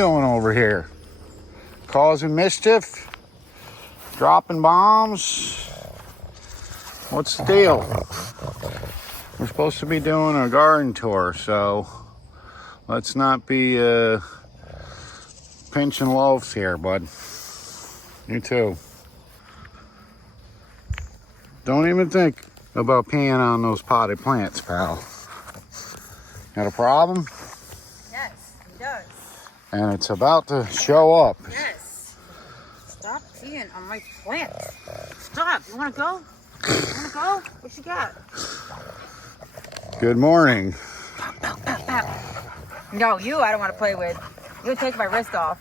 doing over here? Causing mischief? Dropping bombs? What's the deal? We're supposed to be doing a garden tour, so let's not be pinching loaves here, bud. You too. Don't even think about peeing on those potted plants, pal. Got a problem? Yes, he does. And it's about to show up. Yes. Stop peeing on my plants. Stop. You want to go? You want to go? What you got? Good morning. No, you I don't want to play with. You'll take my wrist off.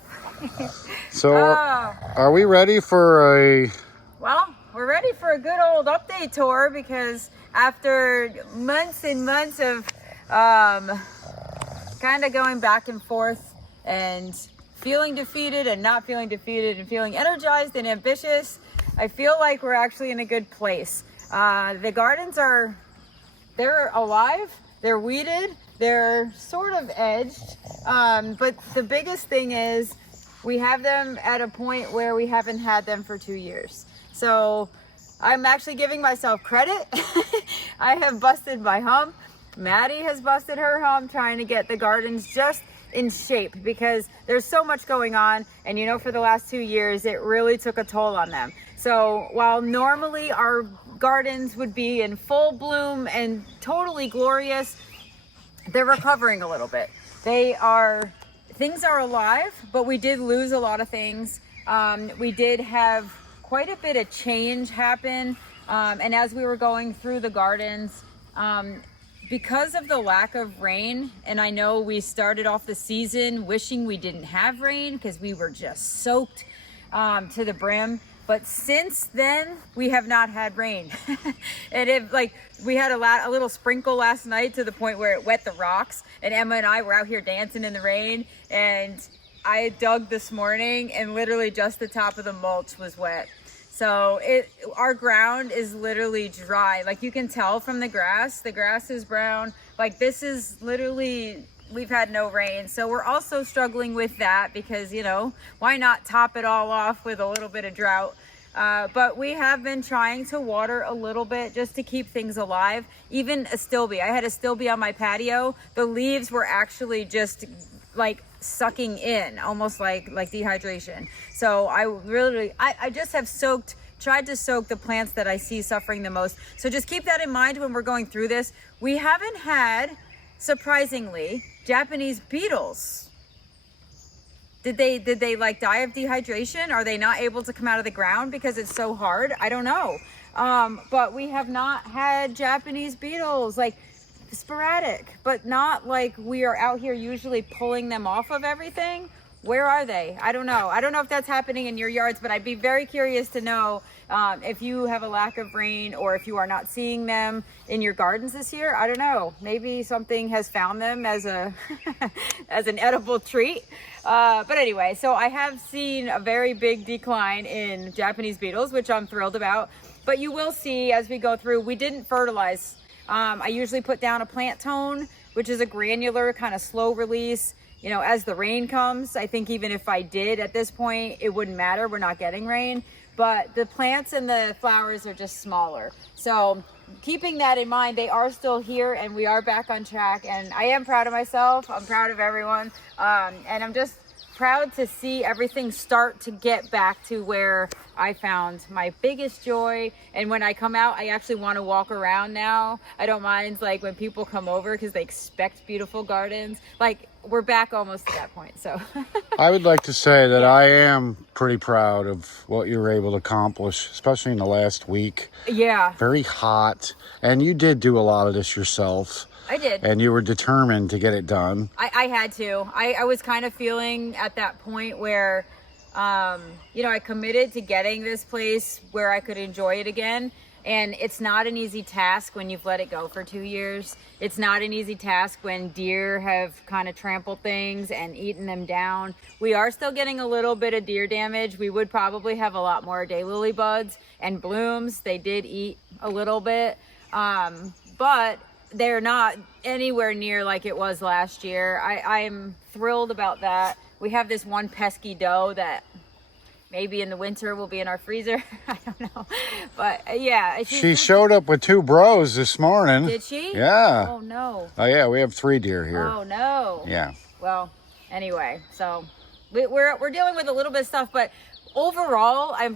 So, are we ready for a... Well, we're ready for a good old update tour because after months and months of kind of going back and forth and feeling defeated and not feeling defeated and feeling energized and ambitious, I feel like we're actually in a good place. The gardens they're alive, they're weeded, they're sort of edged, but the biggest thing is we have them at a point where we haven't had them for 2 years. So I'm actually giving myself credit. I have busted my hump. Maddie has busted her hump trying to get the gardens just in shape because there's so much going on, and you know, for the last 2 years it really took a toll on them. So while normally our gardens would be in full bloom and totally glorious, they're recovering a little bit. Things are alive, but we did lose a lot of things. We did have quite a bit of change happen, and as we were going through the gardens, because of the lack of rain, and I know we started off the season wishing we didn't have rain because we were just soaked to the brim. But since then, we have not had rain. And we had a little sprinkle last night to the point where it wet the rocks, and Emma and I were out here dancing in the rain, and I dug this morning and literally just the top of the mulch was wet. So our ground is literally dry. Like you can tell from the grass is brown. Like this is literally, we've had no rain. So we're also struggling with that because, you know, why not top it all off with a little bit of drought? But we have been trying to water a little bit just to keep things alive. Even astilbe. I had astilbe on my patio. The leaves were actually just like sucking in, almost like dehydration. So I just have tried to soak the plants that I see suffering the most. So just keep that in mind when we're going through this. We haven't had, surprisingly, Japanese beetles. Did they like die of dehydration? Are they not able to come out of the ground because it's so hard? I don't know. But we have not had Japanese beetles, like sporadic, but not like we are out here usually pulling them off of everything. Where are they? I don't know. I don't know if that's happening in your yards, but I'd be very curious to know if you have a lack of rain or if you are not seeing them in your gardens this year. I don't know. Maybe something has found them as an edible treat. But anyway, so I have seen a very big decline in Japanese beetles, which I'm thrilled about. But you will see as we go through, we didn't fertilize. I usually put down a plant tone, which is a granular kind of slow release. You know, as the rain comes, I think even if I did at this point, it wouldn't matter. We're not getting rain, but the plants and the flowers are just smaller. So keeping that in mind, they are still here and we are back on track. And I am proud of myself. I'm proud of everyone. And I'm just proud to see everything start to get back to where I found my biggest joy. And when I come out, I actually want to walk around now. I don't mind like when people come over because they expect beautiful gardens. Like we're back almost to that point. So I would like to say that I am pretty proud of what you were able to accomplish, especially in the last week. Yeah. Very hot. And you did do a lot of this yourself. I did. And you were determined to get it done. I had to. I was kind of feeling at that point where, you know, I committed to getting this place where I could enjoy it again. And it's not an easy task when you've let it go for 2 years. It's not an easy task when deer have kind of trampled things and eaten them down. We are still getting a little bit of deer damage. We would probably have a lot more daylily buds and blooms. They did eat a little bit, but they're not anywhere near like it was last year. I'm thrilled about that. we have this one pesky doe that maybe in the winter will be in our freezer. I don't know. But yeah. She showed up with 2 bros this morning. Did she? Yeah. Oh no. Oh yeah, we have 3 deer here. Oh no. Yeah. Well, anyway, so we're dealing with a little bit of stuff, but overall, I'm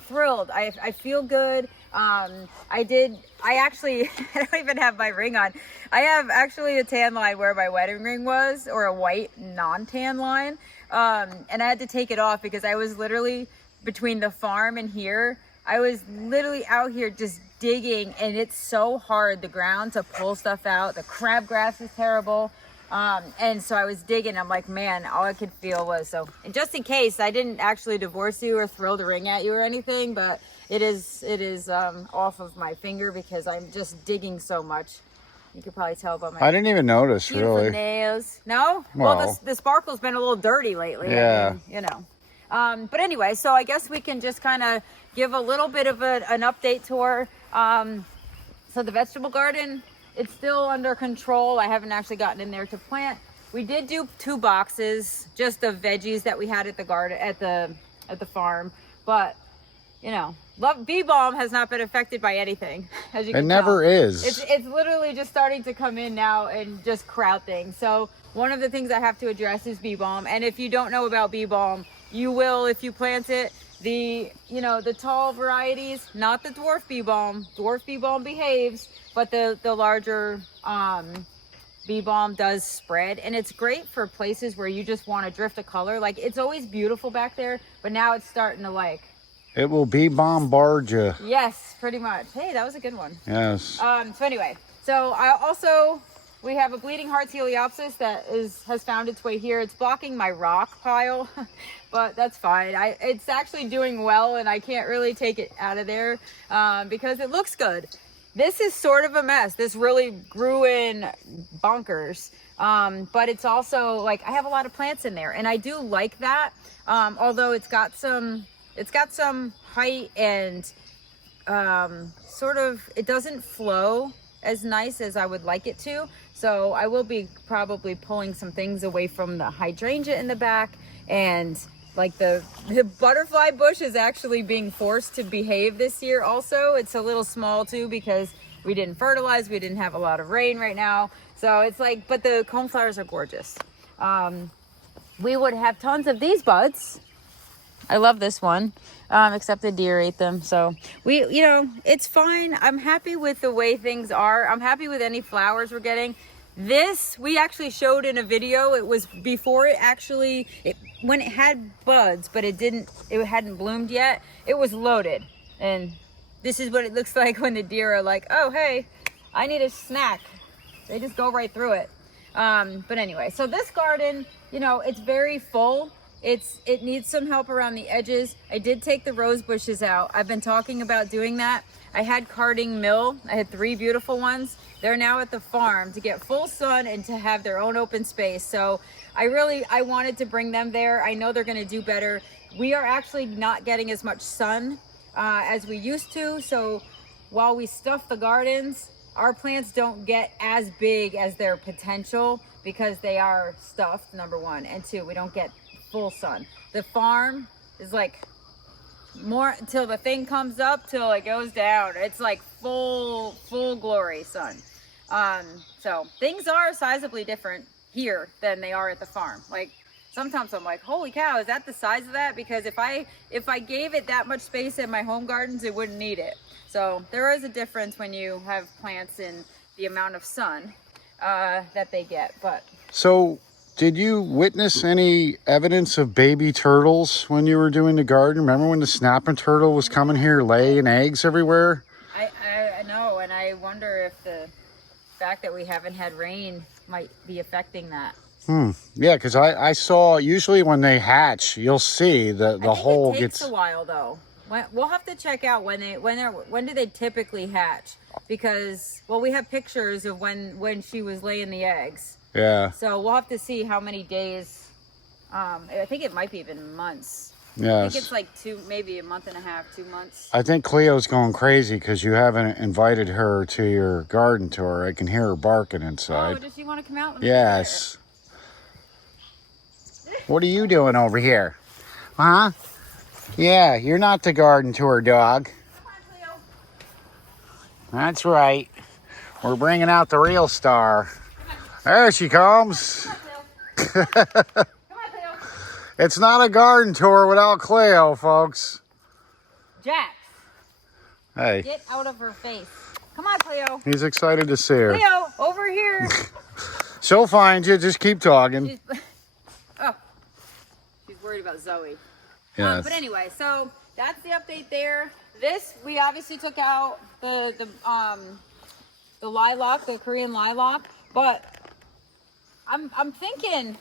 thrilled. I feel good. I actually, I don't even have my ring on. I have actually a tan line where my wedding ring was, or a white non-tan line. And I had to take it off because I was literally between the farm and here. I was literally out here just digging, and it's so hard, the ground, to pull stuff out. The crabgrass is terrible. And so I was digging. I'm like, man, all I could feel was and just in case, I didn't actually divorce you or throw the ring at you or anything, but it is off of my finger because I'm just digging so much. You could probably tell by my I didn't even notice, beautiful really. nails. No? Well, the sparkle's been a little dirty lately. Yeah. I mean, but anyway, so I guess we can just kind of give a little bit of an update tour. So the vegetable garden, it's still under control. I haven't actually gotten in there to plant. We did do 2 boxes just of veggies that we had at the garden, at the farm. But, bee balm has not been affected by anything, as you can tell. It never is. It's literally just starting to come in now and just crowd things. So one of the things I have to address is bee balm. And if you don't know about bee balm, you will if you plant it. The tall varieties, not the dwarf bee balm. Dwarf bee balm behaves, but the larger bee balm does spread, and it's great for places where you just want to drift a color. Like, it's always beautiful back there, but now it's starting to it will bee bombard you. Yes, pretty much. Hey, that was a good one. Yes. So anyway, we have a bleeding heart Heliopsis that has found its way here. It's blocking my rock pile, but that's fine. It's actually doing well, and I can't really take it out of there because it looks good. This is sort of a mess. This really grew in bonkers, but it's also I have a lot of plants in there, and I do like that. Although it's got some height and it doesn't flow as nice as I would like it to. So I will be probably pulling some things away from the hydrangea in the back, and the butterfly bush is actually being forced to behave this year also. It's a little small too because we didn't fertilize, we didn't have a lot of rain right now. So it's but the coneflowers are gorgeous. We would have tons of these buds. I love this one, except the deer ate them. So it's fine. I'm happy with the way things are. I'm happy with any flowers we're getting. This we actually showed in a video. It was before when it had buds, but it hadn't bloomed yet. It was loaded, and this is what it looks like when the deer are like, oh hey, I need a snack. They just go right through it. But anyway, so this garden, it's very full. It needs some help around the edges. I did take the rose bushes out. I've been talking about doing that. I had carding mill. I had 3 beautiful ones. They're now at the farm to get full sun and to have their own open space. So I wanted to bring them there. I know they're going to do better. We are actually not getting as much sun as we used to. So while we stuff the gardens, our plants don't get as big as their potential because they are stuffed, number 1. And 2, we don't get full sun. The farm is more until the thing comes up till it goes down. It's full glory sun. So things are sizably different here than they are at the farm. Sometimes I'm like, holy cow, is that the size of that? Because if I gave it that much space in my home gardens, it wouldn't need it. So there is a difference when you have plants in the amount of sun that they get. But so did you witness any evidence of baby turtles when you were doing the garden? Remember when the snapping turtle was coming here laying eggs everywhere? I know, and I wonder if the fact that we haven't had rain might be affecting that. Yeah, because I saw usually when they hatch, you'll see the hole it takes gets a while though. We'll have to check out when do they typically hatch, because we have pictures of when she was laying the eggs. Yeah. So we'll have to see how many days. I think it might be even months. Yes. I think it's maybe a month and a half, 2 months. I think Cleo's going crazy because you haven't invited her to your garden tour. I can hear her barking inside. Oh, does she want to come out? Yes. What are you doing over here? Huh? Yeah, you're not the garden tour dog. Come on, Cleo. That's right. We're bringing out the real star. Come on. There she comes. Come on, Cleo. Come on, Cleo. It's not a garden tour without Cleo, folks. Jax, Hey, get out of her face. Come on, Cleo. he's excited to see her. Cleo, over here. She'll find you. Just keep talking. She's worried about Zoe. Yes. But anyway, so that's the update there. This, we obviously took out the lilac, the Korean lilac, but I'm thinking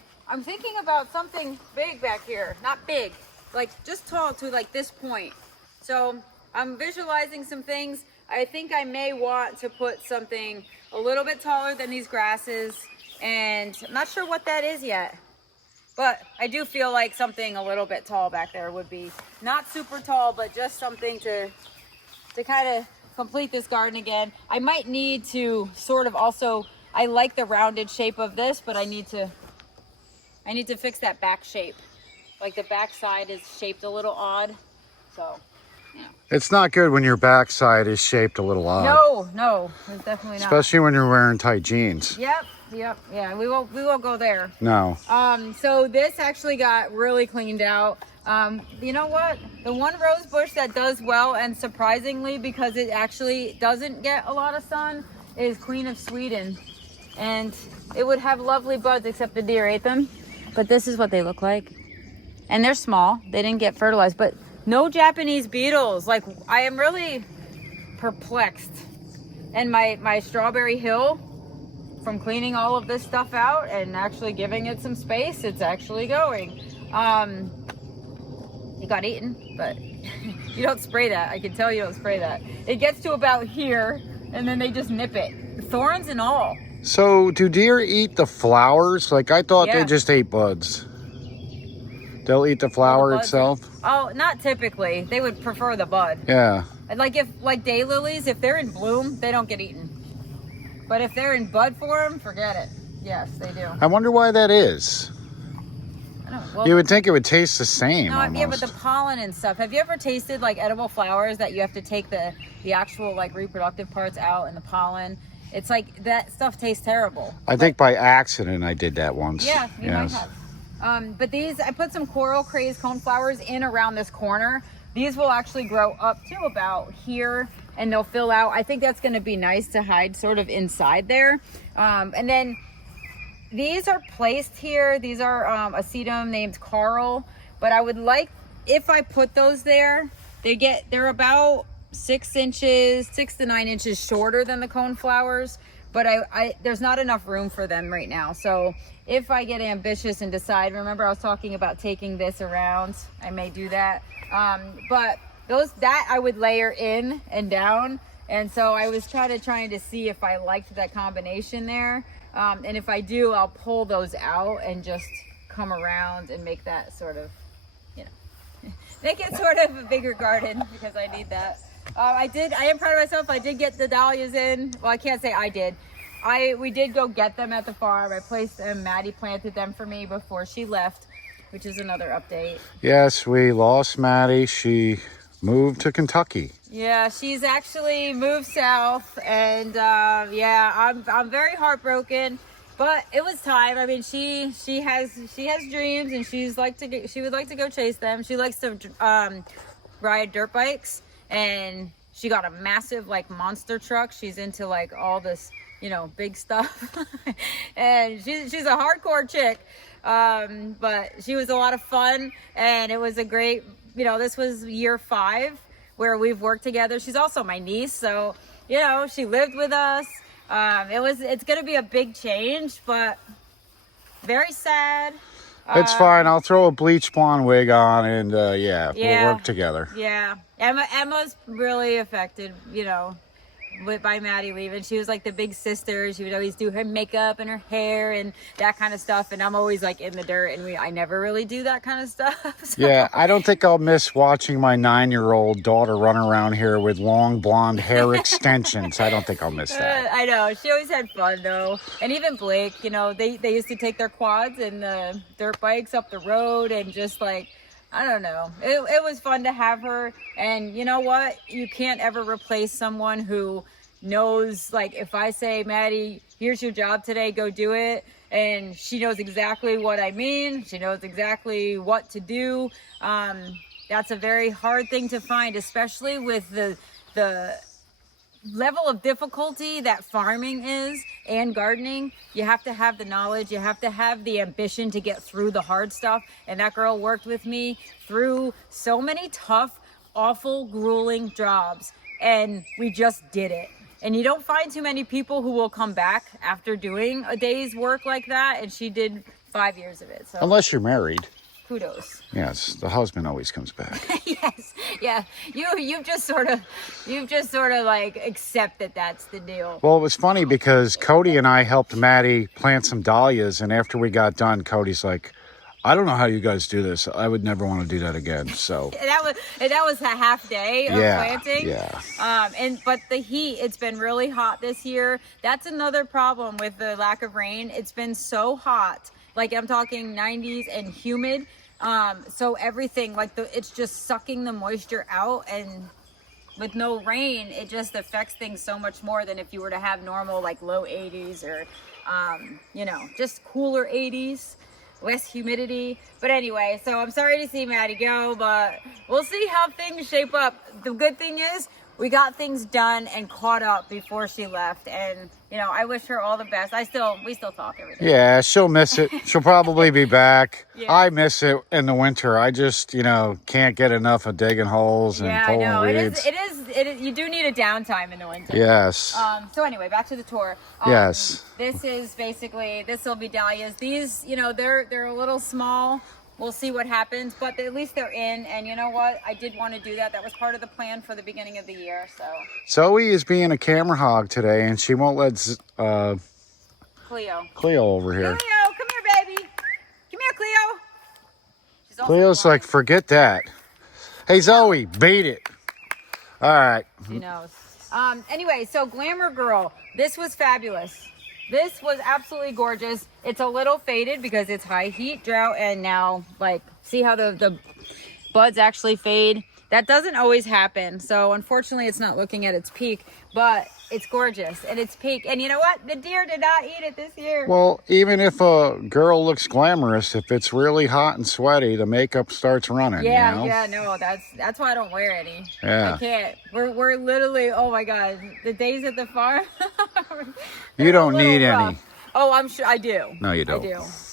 about something big back here. Not big, like just tall to like this point. So I'm visualizing some things. I think I may want to put something a little bit taller than these grasses, and I'm not sure what that is yet. But I do feel like something a little bit tall back there would be not super tall, but just something to kind of complete this garden again. I might need to sort of also, I like the rounded shape of this, but I need to fix that back shape. Like the back side is shaped a little odd. So, yeah. It's not good when your backside is shaped a little odd. No, it's definitely not. Especially when you're wearing tight jeans. Yep, yeah, we won't go there. No. So this actually got really cleaned out. You know what? The one rose bush that does well, and surprisingly, because it actually doesn't get a lot of sun, is Queen of Sweden. And it would have lovely buds, except the deer ate them. But this is what they look like. And they're small. They didn't get fertilized, but no Japanese beetles. Like, I am really perplexed. And my strawberry hill, from cleaning all of this stuff out and actually giving it some space, it's actually going. It got eaten, but you don't spray that. I can tell you don't spray that. It gets to about here, and then they just nip it, thorns and all. So, do deer eat the flowers? Like, I thought Yeah. they just ate buds. They'll eat the flower buds. itself? Oh, not typically. They would prefer the bud. Yeah. Like daylilies, if they're in bloom, they don't get eaten. But if they're in bud form, forget it. Yes, they do. I wonder why that is. I don't know. Well, You would think it would taste the same. no, yeah, but almost. the pollen and stuff. Have you ever tasted like edible flowers that you have to take the actual like reproductive parts out and the pollen? It's like that stuff tastes terrible. I think by accident I did that once. Yeah, you might have. But these, I put some coral craze coneflowers in around this corner. These will actually grow up to about here, and they'll fill out. I think that's going to be nice to hide sort of inside there. And then these are placed here. These are a sedum named Carl. But I would like, if I put those there, they're about 6 to 9 inches shorter than the coneflowers. But there's not enough room for them right now. So if I get ambitious and decide, remember I was talking about taking this around, I may do that. But that I would layer in and down. And so I was trying to see if I liked that combination there. And if I do, I'll pull those out and just come around and make that sort of, make it sort of a bigger garden, because I need that. I am proud of myself. I did get the dahlias in. Well, I can't say I did. We did go get them at the farm. I placed them. Maddie planted them for me before she left, which is another update. Yes, we lost Maddie. She moved to Kentucky. Yeah, she's actually moved south, and I'm very heartbroken. But it was time. I mean, she has dreams, and she would like to go chase them. She likes to ride dirt bikes, and she got a massive like monster truck. She's into like all this, big stuff. And she's a hardcore chick. But she was a lot of fun, and it was a great, this was year 5 where we've worked together. She's also my niece, so she lived with us. It's gonna be a big change, but very sad. It's fine. I'll throw a bleach blonde wig on, and we'll work together. Yeah, Emma's really affected, by Maddie leaving. She was like the big sister. She would always do her makeup and her hair and that kind of stuff. And I'm always like in the dirt, and I never really do that kind of stuff. So. Yeah, I don't think I'll miss watching my 9-year-old daughter run around here with long blonde hair extensions. I don't think I'll miss that. I know. She always had fun though. And even Blake, you know, they used to take their quads and the dirt bikes up the road and just like, I don't know. It was fun to have her. And you know what? You can't ever replace someone who knows, like, if I say, Maddie, here's your job today, go do it. And she knows exactly what I mean. She knows exactly what to do. That's a very hard thing to find, especially with the level of difficulty that farming is and gardening. You have to have the knowledge, you have to have the ambition to get through the hard stuff. And that girl worked with me through so many tough, awful, grueling jobs, and we just did it. And you don't find too many people who will come back after doing a day's work like that, and she did 5 years of it. So Unless you're married. kudos. Yes, the husband always comes back. Yes, yeah. You've just sort of like accept that that's the deal. Well, it was funny because Cody and I helped Maddie plant some dahlias, and after we got done, Cody's like, I don't know how you guys do this. I would never want to do that again. So that was a half day of planting. Yeah. But the heat, it's been really hot this year. That's another problem with the lack of rain. It's been so hot. Like I'm talking 90s and humid. So everything, like it's just sucking the moisture out, and with no rain, it just affects things so much more than if you were to have normal like low 80s or, you know, just cooler 80s, less humidity. But anyway, so I'm sorry to see Maddie go, but we'll see how things shape up. The good thing is we got things done and caught up before she left, and you know, I wish her all the best. We still talk every day. Yeah, she'll miss it. She'll probably be back. Yeah. I miss it in the winter. I just, you know, can't get enough of digging holes and pulling weeds. It is. You do need a downtime in the winter. Yes. So anyway, back to the tour. Yes. This is basically, this will be dahlias. These, you know, they're a little small. We'll see what happens, but at least they're in. And you know what? I did want to do that. That was part of the plan for the beginning of the year. So Zoe is being a camera hog today, and she won't let Cleo over here. Cleo, come here, baby. Come here, Cleo. She's also Cleo's blind. like, forget that. Hey, Zoe, beat it. All right. She knows. Anyway, so Glamour Girl, this was fabulous. This was absolutely gorgeous. It's a little faded because it's high heat, drought, and now, like, see how the buds actually fade? That doesn't always happen. So unfortunately, it's not looking at its peak, but it's gorgeous and it's pink. And you know what? The deer did not eat it this year. Well, even if a girl looks glamorous, if it's really hot and sweaty, the makeup starts running. Yeah, you know? yeah, no, that's why I don't wear any. Yeah. I can't. We're literally, oh my God, the days at the farm. You don't need rough. any. Oh, I'm sure I do. No, you don't.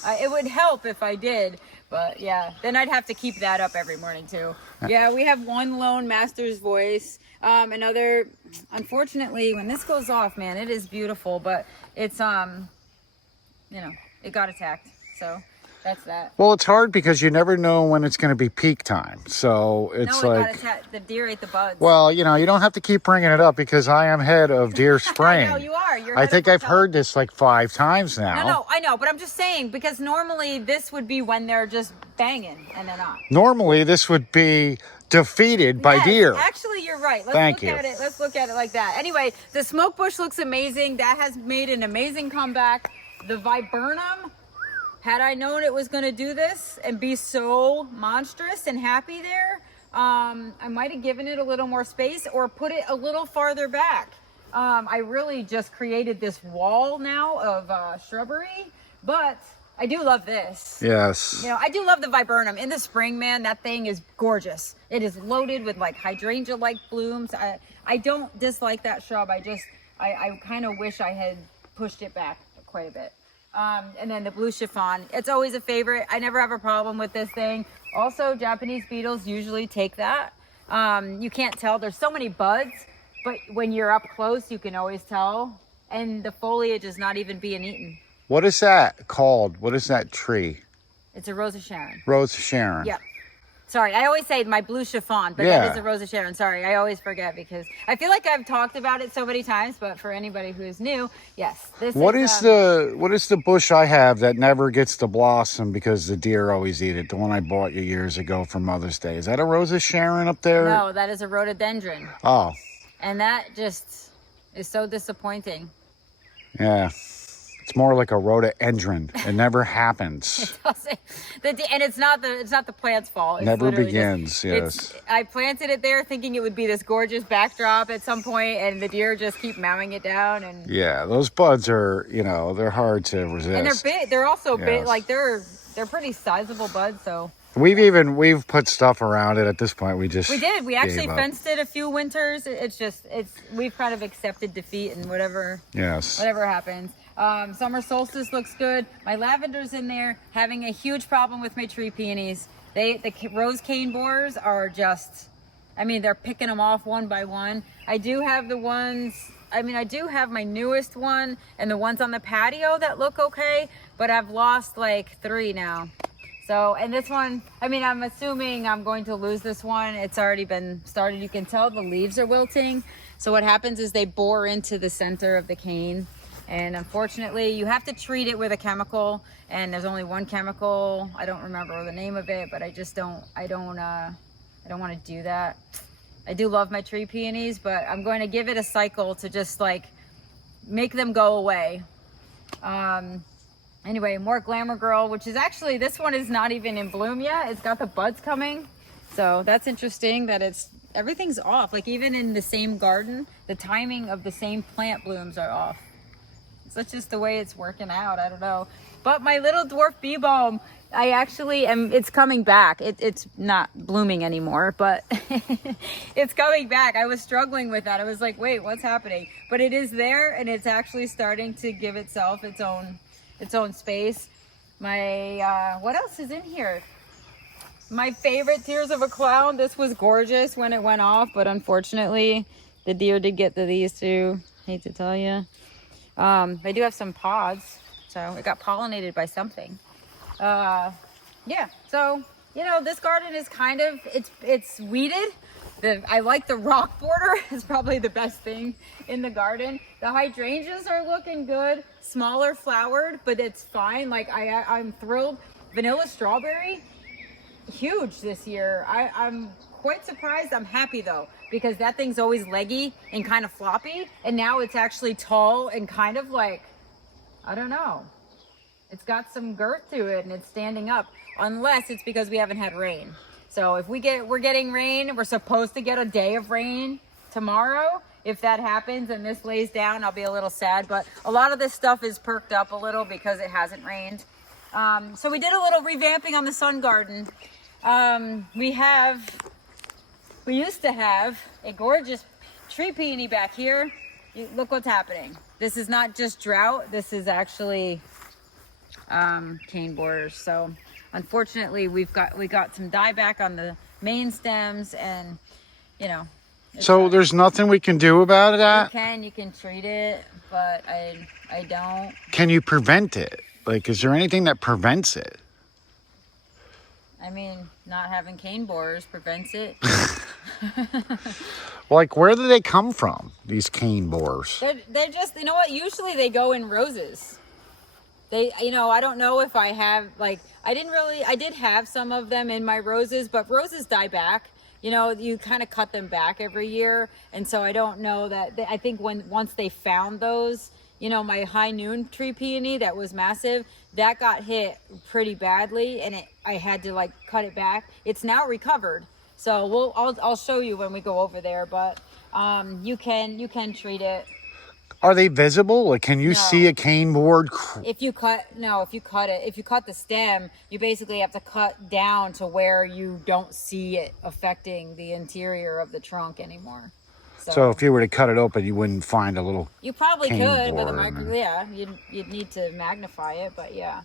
I do. It would help if I did, but yeah, then I'd have to keep that up every morning too. Yeah, we have one lone master's voice. Another, unfortunately, when this goes off, man, it is beautiful, but it's, you know, it got attacked. So that's that. Well, it's hard because you never know when it's going to be peak time. So it's No, it like, got attacked. The deer ate the buds. well, you know, you don't have to keep bringing it up because I am head of deer spraying. I know you are. You're I head think of I've heard this like 5 times now. No, I know, but I'm just saying because normally this would be when they're just banging and they're not. Normally, this would be defeated by Yes, deer. Actually, you're right. Thank you. Let's look at it like that. Anyway, the smoke bush looks amazing. That has made an amazing comeback. The viburnum, had I known it was going to do this and be so monstrous and happy there, I might have given it a little more space or put it a little farther back. I really just created this wall now of shrubbery, but I do love this. Yes. You know, I do love the viburnum. In the spring, man, that thing is gorgeous. It is loaded with like hydrangea-like blooms. I don't dislike that shrub. I kind of wish I had pushed it back quite a bit. And then the blue chiffon, it's always a favorite. I never have a problem with this thing. Also, Japanese beetles usually take that. You can't tell. There's so many buds, but when you're up close, you can always tell. And the foliage is not even being eaten. What is that called? What is that tree? It's a Rose of Sharon. Rose of Sharon. Yep. Sorry, I always say my blue chiffon, but Yeah. that is a Rose of Sharon. Sorry, I always forget because I feel like I've talked about it so many times. But for anybody who is new, yes, this What is is the bush I have that never gets to blossom because the deer always eat it? The one I bought you years ago for Mother's Day. Is that a Rose of Sharon up there? no, that is a rhododendron, Oh, and that just is so disappointing. yeah. It's more like a rhododendron. It never happens. And it's not the plant's fault. It's Never literally begins, yes. I planted it there thinking it would be this gorgeous backdrop at some point, and the deer just keep mowing it down. And Yeah, those buds are, they're hard to resist. and they're big. They're also big. Yes. Like they're pretty sizable buds. So We've put stuff around it at this point. We did. We actually gave up. fenced it a few winters. We've kind of accepted defeat and whatever happens. Summer solstice looks good. My lavender's in there, having a huge problem with my tree peonies. The rose cane borers are just, they're picking them off one by one. I do have I do have my newest one and the ones on the patio that look okay, but I've lost like 3 now. So, and this one, I'm assuming I'm going to lose this one. It's already been started. You can tell the leaves are wilting. So what happens is they bore into the center of the cane. And unfortunately, you have to treat it with a chemical, and there's only one chemical. I don't remember the name of it, but I don't want to do that. I do love my tree peonies, but I'm going to give it a cycle to just like make them go away. Anyway, more Glamour Girl, which is actually, this one is not even in bloom yet. It's got the buds coming. So that's interesting that everything's off. Like even in the same garden, the timing of the same plant blooms are off. That's just the way it's working out. I don't know. But my little dwarf bee balm, it's coming back. It's not blooming anymore, but it's coming back. I was struggling with that. I was like, wait, what's happening? But it is there, and it's actually starting to give itself its own space. My, what else is in here? My favorite Tears of a Clown. This was gorgeous when it went off, but unfortunately, the deer did get to these two. Hate to tell you. I do have some pods, so it got pollinated by something. Yeah, so, this garden is kind of, it's weeded. I like the rock border. It's probably the best thing in the garden. The hydrangeas are looking good, smaller flowered, but it's fine. Like I'm thrilled. Vanilla strawberry, huge this year. I'm quite surprised. I'm happy though, because that thing's always leggy and kind of floppy, and now it's actually tall and kind of like, I don't know, it's got some girth to it and it's standing up, unless it's because we haven't had rain. So if we're getting rain, we're supposed to get a day of rain tomorrow. If that happens and this lays down, I'll be a little sad, but a lot of this stuff is perked up a little because it hasn't rained. So we did a little revamping on the sun garden. We used to have a gorgeous tree peony back here. Look what's happening. This is not just drought. This is actually cane borers. So unfortunately, we got some dieback on the main stems, and So there's nothing we can do about that? You can treat it, but I don't. Can you prevent it? Like, is there anything that prevents it? Not having cane borers prevents it. Like, where do they come from, these cane borers? They're just, you know what? Usually they go in roses. I don't know if I have, I did have some of them in my roses, but roses die back. You kind of cut them back every year. And so I don't know that, I think once they found those, my high noon tree peony that was massive, that got hit pretty badly, and I had to cut it back. It's now recovered. So I'll show you when we go over there, but you can treat it. Are they visible? Like, can you see a cane board? If you cut the stem, you basically have to cut down to where you don't see it affecting the interior of the trunk anymore. So if you were to cut it open, you wouldn't find a little. You probably could with a board. Yeah, you'd need to magnify it, but yeah.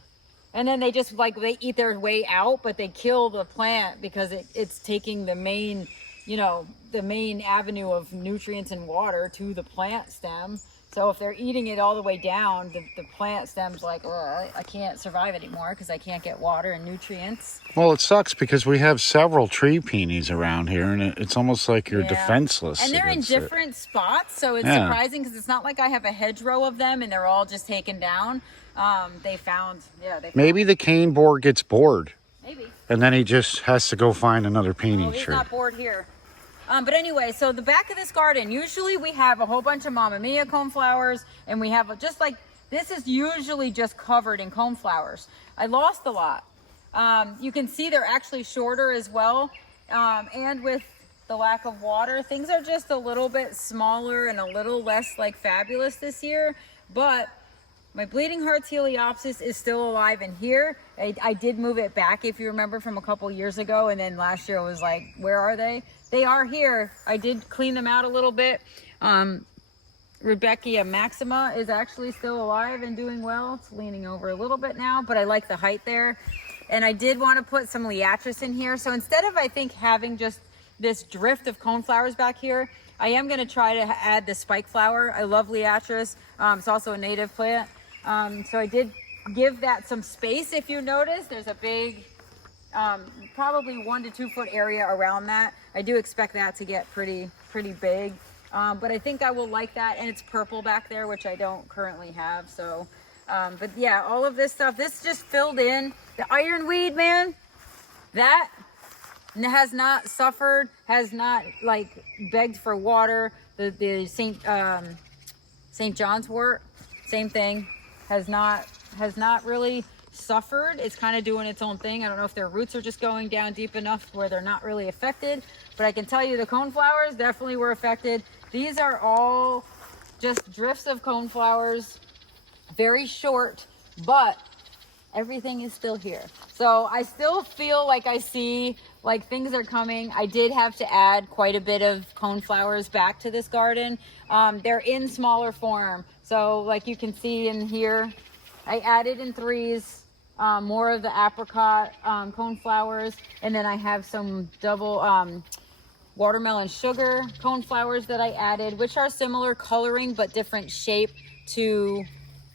And then they just they eat their way out, but they kill the plant because it's taking the main, the main avenue of nutrients and water to the plant stem. So if they're eating it all the way down, the plant stem's like, oh, I can't survive anymore because I can't get water and nutrients. Well, it sucks because we have several tree peonies around here, and it's almost like you're defenseless. And they're in different spots, so it's surprising because it's not like I have a hedgerow of them and they're all just taken down. They found. Maybe the cane board gets bored. Maybe. And then he just has to go find another peony tree. He's not bored here. But anyway, so the back of this garden, usually we have a whole bunch of Mamma Mia coneflowers, and we have just like, this is usually just covered in coneflowers. I lost a lot. You can see they're actually shorter as well. And with the lack of water, things are just a little bit smaller and a little less like fabulous this year. But my bleeding hearts Heliopsis is still alive in here. I did move it back, if you remember, from a couple years ago, and then last year I was like, where are they? They are here. I did clean them out a little bit. Rebecca Maxima is actually still alive and doing well. It's leaning over a little bit now, but I like the height there. And I did want to put some Liatris in here. So instead of, I think, having just this drift of coneflowers back here, I am going to try to add the spike flower. I love Liatris. It's also a native plant. So I did give that some space. If you notice, there's a big, probably 1 to 2 foot area around that. I do expect that to get pretty big. But I think I will like that. And it's purple back there, which I don't currently have. So, but yeah, all of this stuff, this just filled in. The ironweed, man, that has not suffered, has not like begged for water. The St. John's wort, same thing, has not really suffered. It's kind of doing its own thing. I don't know if their roots are just going down deep enough where they're not really affected, but I can tell you the coneflowers definitely were affected. These are all just drifts of coneflowers, very short, but everything is still here. So I still feel like I see like things are coming. I did have to add quite a bit of coneflowers back to this garden. They're in smaller form. So like you can see in here, I added in 3s, more of the apricot coneflowers. And then I have some double watermelon sugar coneflowers that I added, which are similar coloring, but different shape to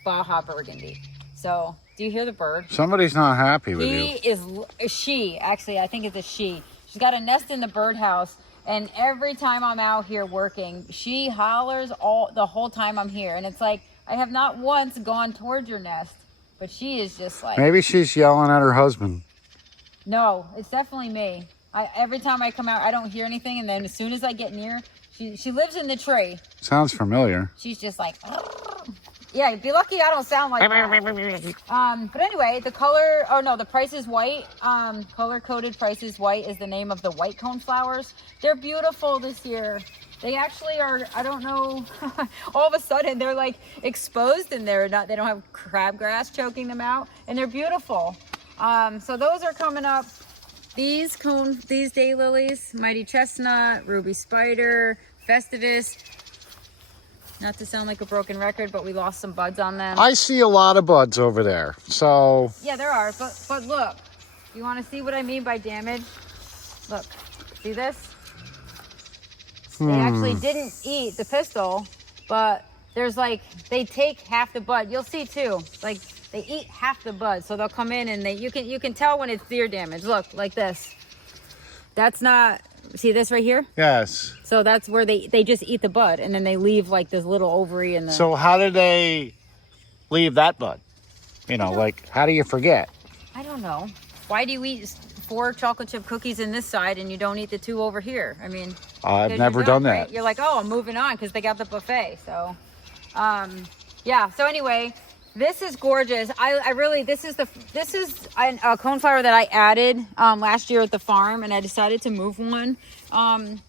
Baja Burgundy. So do you hear the bird? Somebody's not happy with you. She, actually, I think it's a she. She's got a nest in the birdhouse, and every time I'm out here working, she hollers the whole time I'm here. And it's like, I have not once gone towards your nest, but she is just like... Maybe she's yelling at her husband. No, it's definitely me. Every time I come out, I don't hear anything, and then as soon as I get near, she lives in the tree. Sounds familiar. She's just like... Yeah, be lucky I don't sound like that. But anyway, the Price is White, color-coded Price is White is the name of the white coneflowers. They're beautiful this year. They actually are, I don't know, all of a sudden they're like exposed and they don't have crabgrass choking them out, and they're beautiful. So those are coming up. These daylilies, Mighty Chestnut, Ruby Spider, Festivus. Not to sound like a broken record, but we lost some buds on them. I see a lot of buds over there, so... Yeah, there are, but look. You want to see what I mean by damage? Look, see this? They actually didn't eat the pistil, but there's like, they take half the bud. You'll see too, like they eat half the bud. So they'll come in and you can tell when it's deer damage. Look, like this. That's not... See this right here? Yes. So that's where they just eat the bud, and then they leave like this little ovary in the... So how do they leave that bud? You know, like, how do you forget? I don't know. Why do you eat 4 chocolate chip cookies in this side and you don't eat the 2 over here? I mean... I've never done that. Right? You're like, oh, I'm moving on because they got the buffet. So, yeah. So anyway... This is gorgeous. I really, this is a coneflower that I added last year at the farm, and I decided to move one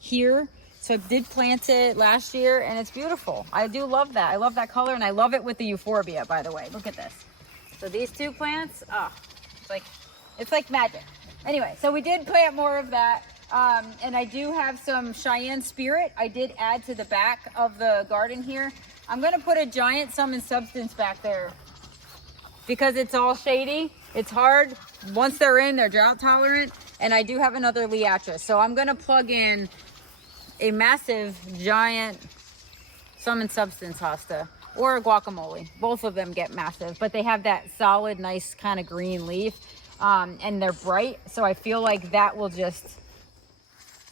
here. So I did plant it last year, and it's beautiful. I do love that. I love that color, and I love it with the euphorbia, by the way. Look at this. So these 2 plants, it's like magic. Anyway, so we did plant more of that. And I do have some Cheyenne Spirit. I did add to the back of the garden here. I'm going to put a giant Sum and Substance back there because it's all shady. It's hard. Once they're in, they're drought tolerant. And I do have another Liatris. So I'm going to plug in a massive, giant Sum and Substance hosta. or a guacamole. Both of them get massive, but they have that solid, nice kind of green leaf, and they're bright. So I feel like that will just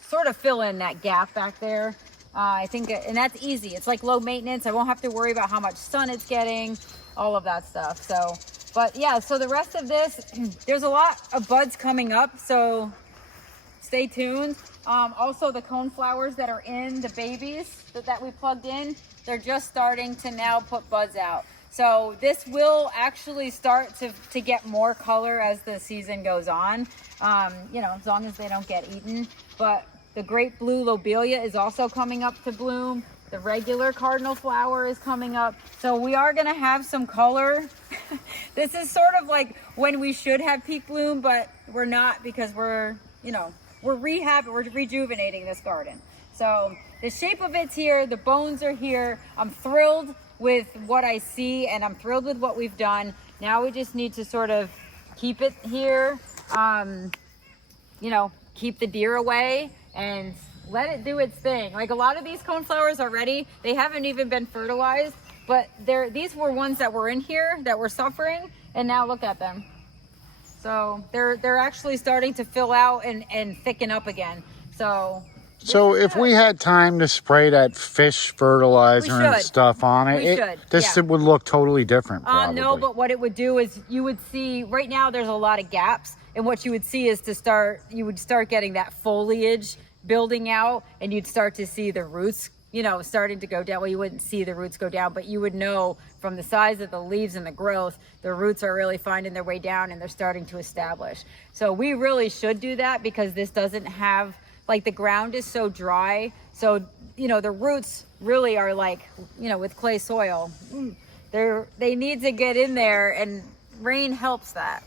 sort of fill in that gap back there. I think, and that's easy. It's like low maintenance. I won't have to worry about how much sun it's getting, all of that stuff. So, but yeah, so the rest of this, there's a lot of buds coming up, so stay tuned. Also the cone flowers that are in the babies that we plugged in, they're just starting to now put buds out. So this will actually start to get more color as the season goes on, you know, as long as they don't get eaten. But the great blue lobelia is also coming up to bloom. The regular cardinal flower is coming up. So we are gonna have some color. This is sort of like when we should have peak bloom, but we're not, because we're, you know, we're rejuvenating this garden. So the shape of it's here, the bones are here. I'm thrilled with what I see, and I'm thrilled with what we've done. Now we just need to sort of keep it here, you know, keep the deer away and let it do its thing. Like a lot of these coneflowers already, they haven't even been fertilized, but these were ones that were in here that were suffering, and now look at them. So they're actually starting to fill out and thicken up again. So if we had time to spray that fish fertilizer and stuff on it, this would look totally different probably. No, but what it would do is you would see, right now there's a lot of gaps, and what you would see is you would start getting that foliage building out, and you'd start to see the roots, you know, starting to go down. Well, you wouldn't see the roots go down, but you would know from the size of the leaves and the growth, the roots are really finding their way down and they're starting to establish. So we really should do that, because this doesn't have, like, the ground is so dry. So, you know, the roots really are like, you know, with clay soil, they need to get in there, and rain helps that.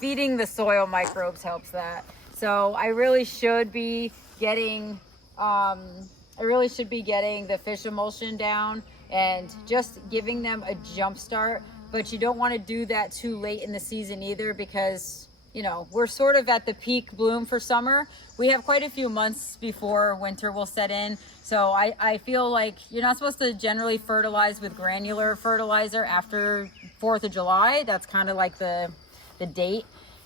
Feeding the soil microbes helps that. So I really should be getting, the fish emulsion down and just giving them a jump start. But you don't want to do that too late in the season either, because, you know, we're sort of at the peak bloom for summer. We have quite a few months before winter will set in. So I feel like you're not supposed to generally fertilize with granular fertilizer after 4th of July. That's kind of like the date.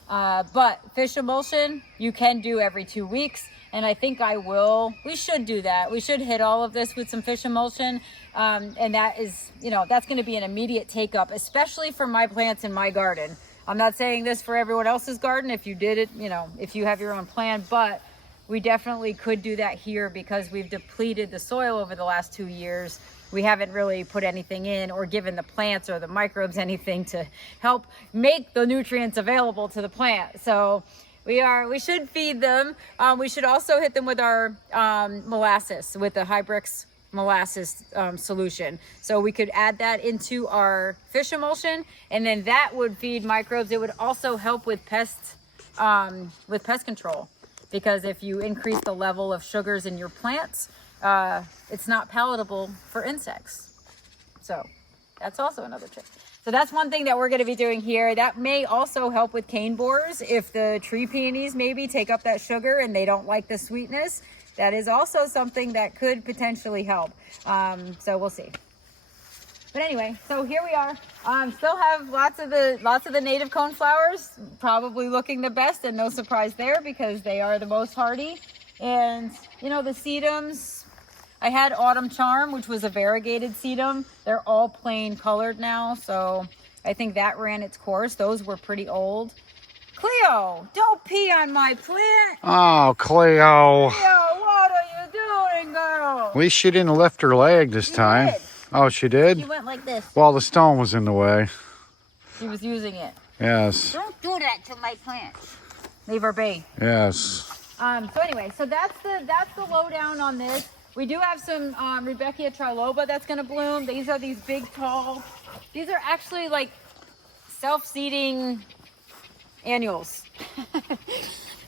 But fish emulsion, you can do every 2 weeks. And I think we should do that. We should hit all of this with some fish emulsion. And that is, you know, that's going to be an immediate take up, especially for my plants in my garden. I'm not saying this for everyone else's garden. If you did it, you know, if you have your own plan, but we definitely could do that here, because we've depleted the soil over the last 2 years. We haven't really put anything in or given the plants or the microbes anything to help make the nutrients available to the plant. So we should feed them. We should also hit them with our molasses, with the Hybrix molasses solution. So we could add that into our fish emulsion, and then that would feed microbes. It would also help with pest control, because if you increase the level of sugars in your plants, it's not palatable for insects. So that's also another trick. So that's one thing that we're going to be doing here. That may also help with cane borers. If the tree peonies maybe take up that sugar and they don't like the sweetness, that is also something that could potentially help. So we'll see. But anyway, so here we are. Still have lots of the native coneflowers, probably looking the best, and no surprise there, because they are the most hardy. And you know, the sedums, I had Autumn Charm, which was a variegated sedum. They're all plain colored now, so I think that ran its course. Those were pretty old. Cleo, don't pee on my plant. Oh, Cleo. Cleo, what are you doing, girl? At least she didn't lift her leg this time. Did. Oh, she did? She went like this. Well, the stone was in the way. She was using it. Yes. Don't do that to my plant. Leave her be. Yes. So anyway, so that's the lowdown on this. We do have some Rudbeckia triloba that's going to bloom. These are these big, tall. These are actually like self-seeding annuals.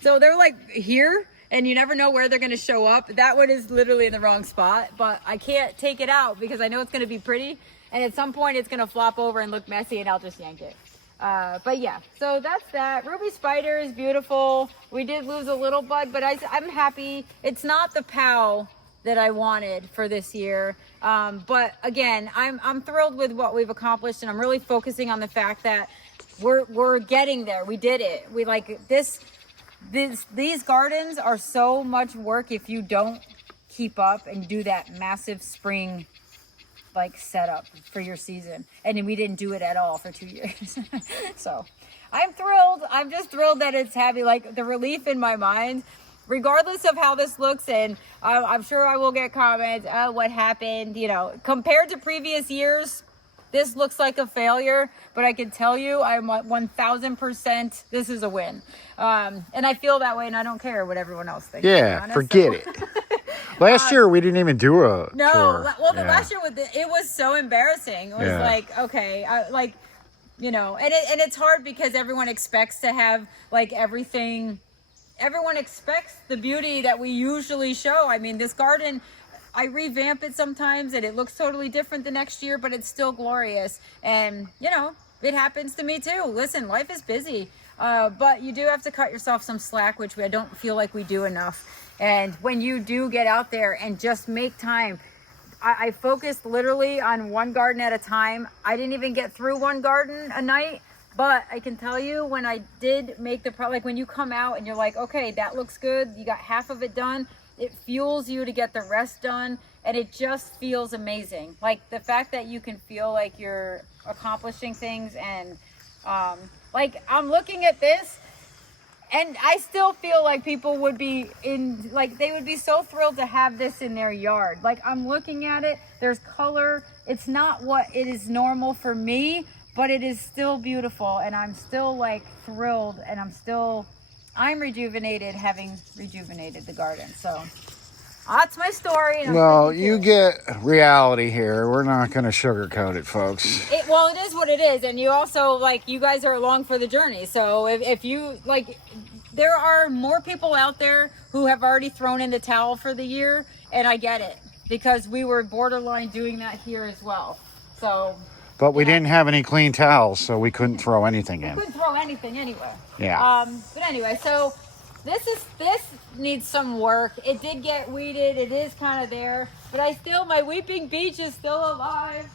So they're like here, and you never know where they're going to show up. That one is literally in the wrong spot, but I can't take it out because I know it's going to be pretty, and at some point it's going to flop over and look messy, and I'll just yank it. But yeah, so that's that. Ruby Spider is beautiful. We did lose a little bud, but I'm happy. It's not the POW that I wanted for this year. But again, I'm thrilled with what we've accomplished, and I'm really focusing on the fact that we're getting there. We did it. We like this. These gardens are so much work if you don't keep up and do that massive spring like setup for your season. And we didn't do it at all for 2 years. So I'm thrilled. I'm just thrilled that it's happy, like the relief in my mind, regardless of how this looks. And I'm sure I will get comments, oh, what happened? You know, compared to previous years, this looks like a failure, but I can tell you I'm 1000% this is a win. And I feel that way, and I don't care what everyone else thinks. Yeah, forget it. Last year we didn't even do a tour. Well, the last year it was so embarrassing. It was like, okay, you know, and it's hard because everyone expects to have like everything. Everyone expects the beauty that we usually show. I mean, this garden, I revamp it sometimes and it looks totally different the next year, but it's still glorious. And, you know, it happens to me too. Listen, life is busy, but you do have to cut yourself some slack, which I don't feel like we do enough. And when you do get out there and just make time, I focused literally on one garden at a time. I didn't even get through one garden a night. But I can tell you, when I did make like when you come out and you're like, okay, that looks good, you got half of it done, it fuels you to get the rest done, and it just feels amazing. Like the fact that you can feel like you're accomplishing things, and like I'm looking at this, and I still feel like people would be they would be so thrilled to have this in their yard. Like I'm looking at it, there's color, it's not what it is normal for me, but it is still beautiful, and I'm still like thrilled, and I'm rejuvenated having rejuvenated the garden. So that's my story. And well, you get reality here. We're not going to sugarcoat it, folks. Well, it is what it is. And you also, like, you guys are along for the journey. So if you, like, there are more people out there who have already thrown in the towel for the year, and I get it, because we were borderline doing that here as well. So... But we didn't have any clean towels, so we couldn't throw anything in. We couldn't throw anything anywhere. Yeah. But anyway, so this needs some work. It did get weeded. It is kind of there, but my weeping beech is still alive.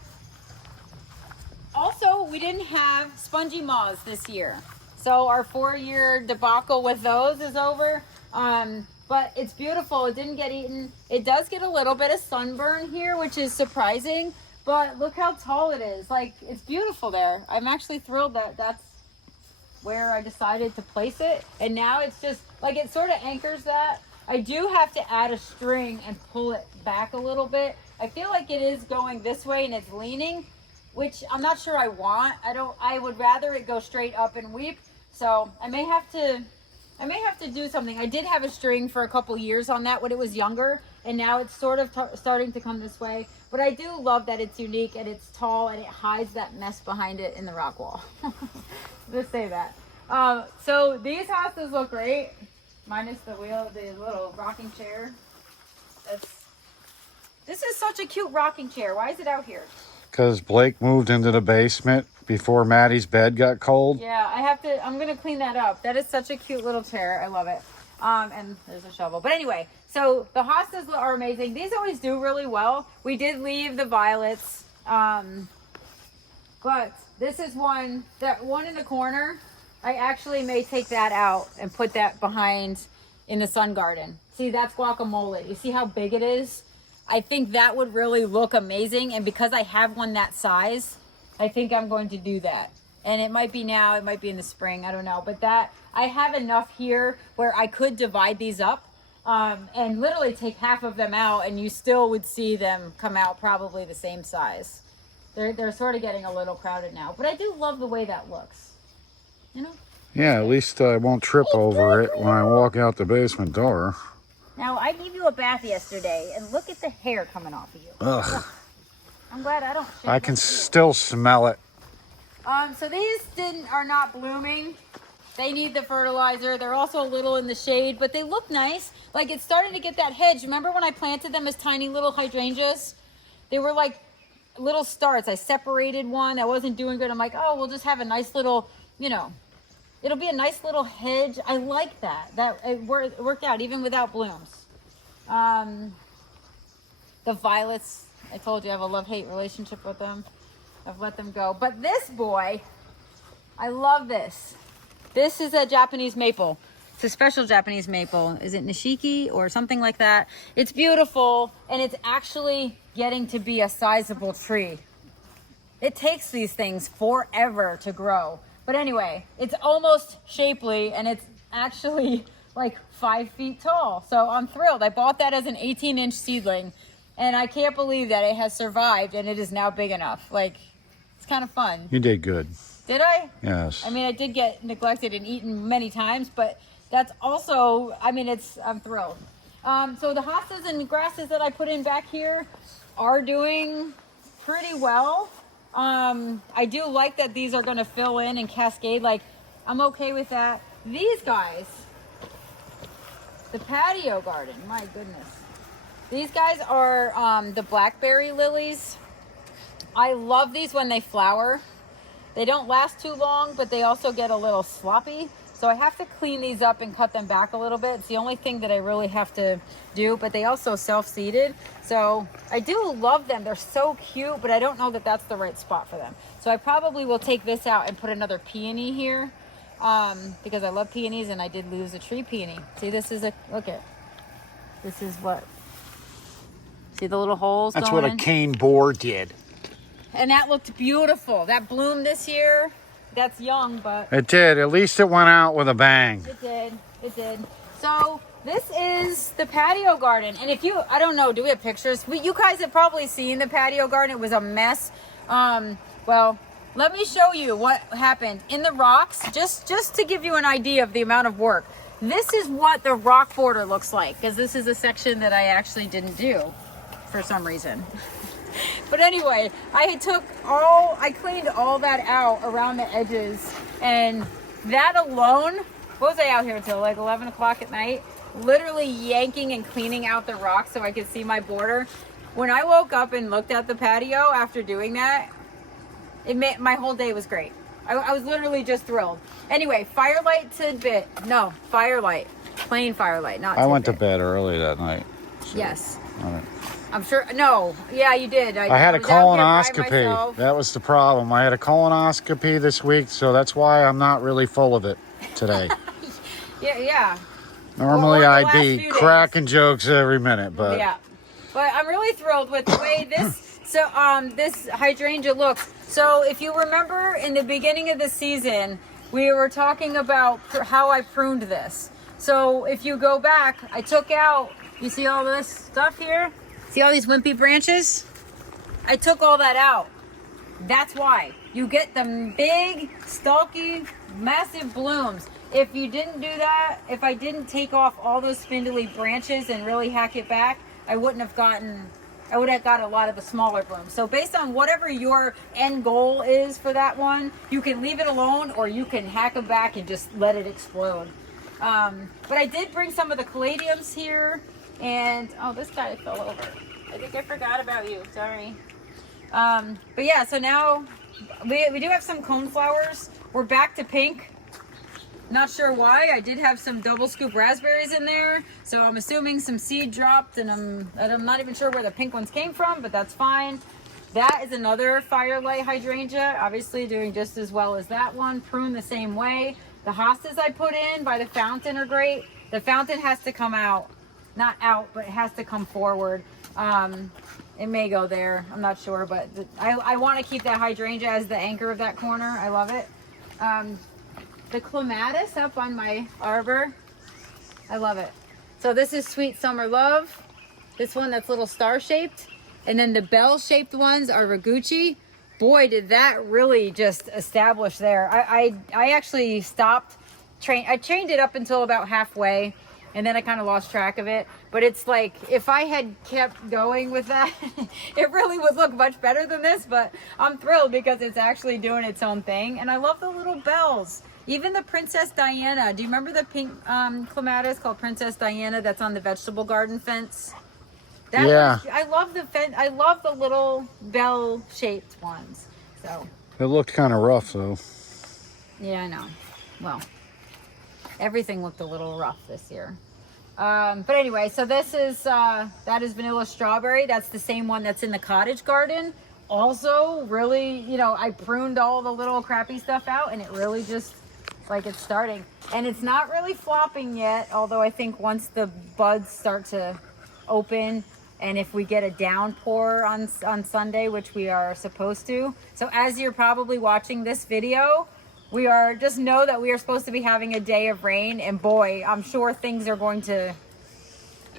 Also, we didn't have spongy moths this year, so our 4-year debacle with those is over. But it's beautiful. It didn't get eaten. It does get a little bit of sunburn here, which is surprising. But look how tall it is. Like, it's beautiful there. I'm actually thrilled that that's where I decided to place it. And now it's just, like, it sort of anchors that. I do have to add a string and pull it back a little bit. I feel like it is going this way and it's leaning, which I'm not sure I want. I would rather it go straight up and weep. So I may have to do something. I did have a string for a couple years on that when it was younger, and now it's sort of starting to come this way. But I do love that it's unique and it's tall and it hides that mess behind it in the rock wall. Let's say that. So these hostas look great, minus the little rocking chair. This is such a cute rocking chair. Why is it out here? Because Blake moved into the basement before Maddie's bed got cold. Yeah, I'm going to clean that up. That is such a cute little chair. I love it. And there's a shovel. But anyway, so the hostas are amazing. These always do really well. We did leave the violets. But this is that one in the corner. I actually may take that out and put that behind in the sun garden. See, that's guacamole. You see how big it is? I think that would really look amazing. And because I have one that size, I think I'm going to do that. And it might be now, it might be in the spring, I don't know. But I have enough here where I could divide these up and literally take half of them out, and you still would see them come out probably the same size. They're sort of getting a little crowded now. But I do love the way that looks, you know? Yeah, at least I won't trip over it when I walk out the basement door. Now, I gave you a bath yesterday, and look at the hair coming off of you. Ugh. I'm glad I don't shave I can still smell it. So these are not blooming. They need the fertilizer. They're also a little in the shade, but they look nice. Like, it's starting to get that hedge. Remember when I planted them as tiny little hydrangeas? They were like little starts. I separated one that wasn't doing good. I'm like, oh, we'll just have a nice little, you know, it'll be a nice little hedge. I like that. It worked out even without blooms. The violets, I told you I have a love-hate relationship with them. I've let them go. But this boy, I love this. This is a Japanese maple. It's a special Japanese maple. Is it Nishiki or something like that? It's beautiful, and it's actually getting to be a sizable tree. It takes these things forever to grow. But anyway, it's almost shapely, and it's actually like 5 feet tall. So I'm thrilled. I bought that as an 18-inch seedling, and I can't believe that it has survived, and it is now big enough. Like, it's kind of fun. You did good. Did I? Yes. I mean, I did get neglected and eaten many times, but that's also, I mean, I'm thrilled. So the hostas and grasses that I put in back here are doing pretty well. I do like that these are going to fill in and cascade. Like, I'm okay with that. These guys, the patio garden, my goodness. These guys are the blackberry lilies. I love these when they flower. They don't last too long, but they also get a little sloppy. So I have to clean these up and cut them back a little bit. It's the only thing that I really have to do, but they also self-seeded. So I do love them. They're so cute, but I don't know that that's the right spot for them. So I probably will take this out and put another peony here because I love peonies, and I did lose a tree peony. See, this is this is what, see the little holes That's going what a in? cane borer did. And that looked beautiful. That bloomed this year. That's young, but It did. At least it went out with a bang. it did. It did. So this is the patio garden. And if you, I don't know, do we have pictures? You guys have probably seen the patio garden. It was a mess. Well, let me show you what happened in the rocks, just to give you an idea of the amount of work. This is what the rock border looks like, because this is a section that I actually didn't do for some reason. But anyway, I cleaned all that out around the edges, and that alone, what was I out here until like 11 o'clock at night, literally yanking and cleaning out the rocks so I could see my border. When I woke up and looked at the patio after doing that, my whole day was great. I was literally just thrilled. Anyway, firelight tidbit. No, firelight. Plain firelight, not tidbit. I went to bed early that night. So, yes. all right. I'm sure. No. Yeah, you did. I had a was out here by colonoscopy. myself. That was the problem. I had a colonoscopy this week, so that's why I'm not really full of it today. Yeah. Normally Well, the I'd last be few days. cracking jokes every minute, but Yeah. But I'm really thrilled with the way this hydrangea looks. So if you remember in the beginning of the season, we were talking about how I pruned this. So if you go back, I took out, you see all this stuff here? See all these wimpy branches? I took all that out. That's why. You get the big, stalky, massive blooms. If you didn't do that, if I didn't take off all those spindly branches and really hack it back, I would have got a lot of the smaller blooms. So based on whatever your end goal is for that one, you can leave it alone or you can hack them back and just let it explode. But I did bring some of the caladiums here, and oh, this guy fell over. I think I forgot about you, sorry. But yeah, so now we do have some cone flowers. We're back to pink. Not sure why. I did have some double scoop raspberries in there, so I'm assuming some seed dropped, and I'm not even sure where the pink ones came from, but that's fine. That is another firelight hydrangea, obviously doing just as well as that one. Prune the same way. The hostas I put in by the fountain are great. The fountain has to come out, not out, but it has to come forward. It may go there, I'm not sure, but I want to keep that hydrangea as the anchor of that corner. I love it. The clematis up on my arbor, I love it. So this is Sweet Summer Love. This one that's little star shaped. And then the bell shaped ones are Raguchi. Boy, did that really just establish there. I actually stopped, I trained it up until about halfway, and then I kind of lost track of it. But it's like, if I had kept going with that, it really would look much better than this, but I'm thrilled because it's actually doing its own thing. And I love the little bells. Even the Princess Diana. Do you remember the pink clematis called Princess Diana that's on the vegetable garden fence? Yeah. I love the fence. I love the little bell-shaped ones. So. it looked kind of rough though. Yeah, I know. Well, everything looked a little rough this year. But anyway, so this is, that is vanilla strawberry. That's the same one that's in the cottage garden. Also really, you know, I pruned all the little crappy stuff out and it really just, like, it's starting. And it's not really flopping yet, although I think once the buds start to open and if we get a downpour on Sunday, which we are supposed to. So as you're probably watching this video, we are, just know that we are supposed to be having a day of rain, and boy, I'm sure things are going to,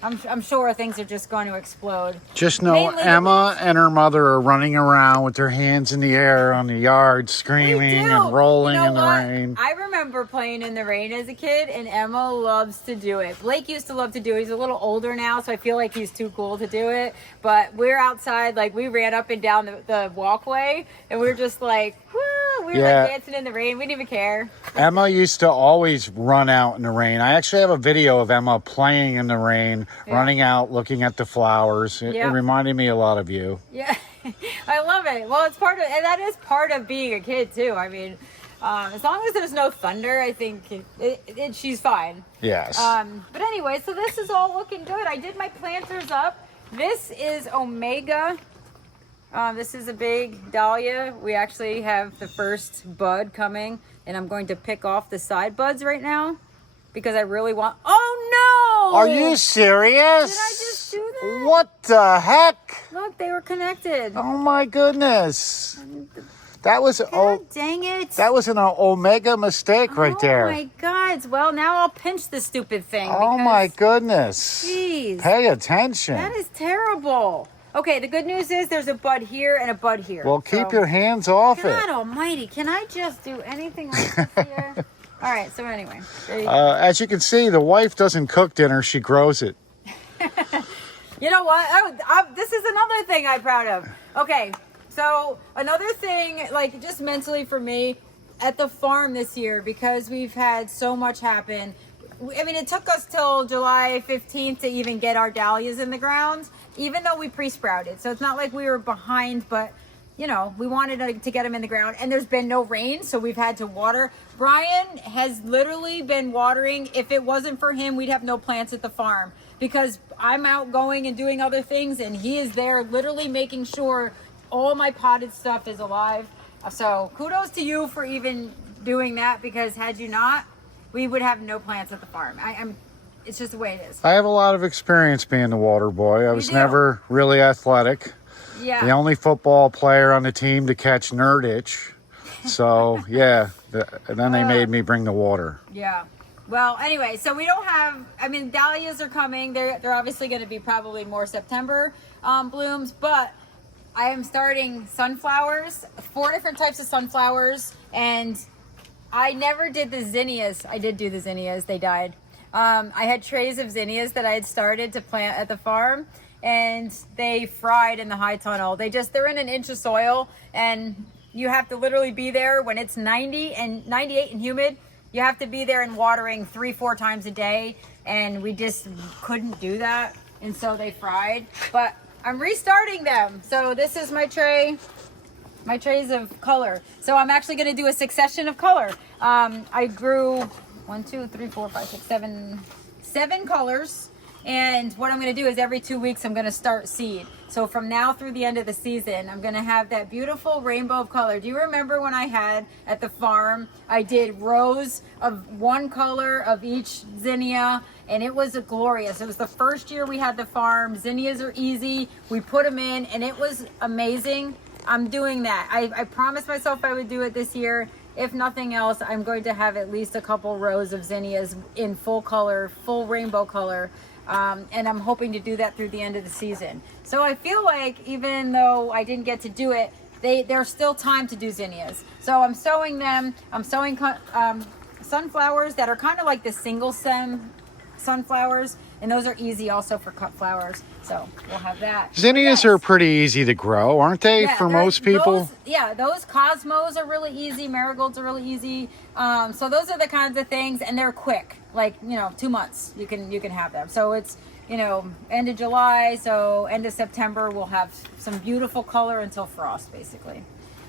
I'm sure things are just going to explode. Just know Mainly Emma and her mother are running around with their hands in the air on the yard, screaming and rolling in the rain. I remember playing in the rain as a kid, and Emma loves to do it. Blake used to love to do it. He's a little older now, so I feel like he's too cool to do it. But we're outside, like, we ran up and down the walkway, and we were just like, whoo! We were like dancing in the rain. We didn't even care. Emma used to always run out in the rain. I actually have a video of Emma playing in the rain, running out, looking at the flowers. It reminded me a lot of you. Yeah, I love it. Well, it's part of, and that is part of being a kid too. I mean, as long as there's no thunder, I think she's fine. Yes. But anyway, so this is all looking good. I did my planters up. This is Omega. This is a big dahlia. We actually have the first bud coming, and I'm going to pick off the side buds right now because I really want. Oh no! Are you serious? Did I just do that? What the heck? Look, they were connected. Oh my goodness. That was dang it. That was an Omega mistake right there. Oh my God. Well, now I'll pinch the stupid thing. Oh my goodness. Jeez. Pay attention. That is terrible. Okay, the good news is there's a bud here and a bud here. Well, keep your hands off it. God almighty, can I just do anything like this here? All right, so anyway. There you go. As you can see, the wife doesn't cook dinner, she grows it. You know what? This is another thing I'm proud of. Okay, so another thing, like just mentally for me, at the farm this year, because we've had so much happen. I mean, it took us till July 15th to even get our dahlias in the ground, even though we pre-sprouted. So it's not like we were behind, but you know, we wanted to get them in the ground, and there's been no rain, so we've had to water. Brian has literally been watering. If it wasn't for him, we'd have no plants at the farm because I'm out going and doing other things, and he is there literally making sure all my potted stuff is alive. So kudos to you for even doing that, because had you not, we would have no plants at the farm. It's just the way it is. I have a lot of experience being the water boy. I was never really athletic. Yeah. The only football player on the team to catch nerditch. So, yeah. And then they made me bring the water. Yeah. Well, anyway, so we don't have, I mean, dahlias are coming. They're obviously going to be probably more September blooms, but I am starting sunflowers, 4 different types of sunflowers, and I never did the zinnias. I did do the zinnias. They died. I had trays of zinnias that I had started to plant at the farm, and they fried in the high tunnel. They're in an inch of soil, and you have to literally be there when it's 90 and 98 and humid. You have to be there and watering 3-4 times a day, and we just couldn't do that, and so they fried. But I'm restarting them. So this is my tray. My trays of color. So I'm actually going to do a succession of color. I grew 7 colors. And what I'm going to do is every 2 weeks I'm going to start seed. So from now through the end of the season, I'm going to have that beautiful rainbow of color. Do you remember when I had at the farm, I did rows of 1 color of each zinnia, and it was glorious. It was the first year we had the farm. Zinnias are easy. We put them in, and it was amazing. I'm doing that. I promised myself I would do it this year. If nothing else, I'm going to have at least a couple rows of zinnias in full color, full rainbow color. And I'm hoping to do that through the end of the season. So I feel like even though I didn't get to do it, there's still time to do zinnias. So I'm sowing them. I'm sowing sunflowers that are kind of like the single stem sunflowers, and those are easy also for cut flowers. So we'll have that. Zinnias are pretty easy to grow, aren't they, for most people? Those cosmos are really easy. Marigolds are really easy. So those are the kinds of things, and they're quick. Like, 2 months you can have them. So it's, end of July, so end of September we'll have some beautiful color until frost, basically.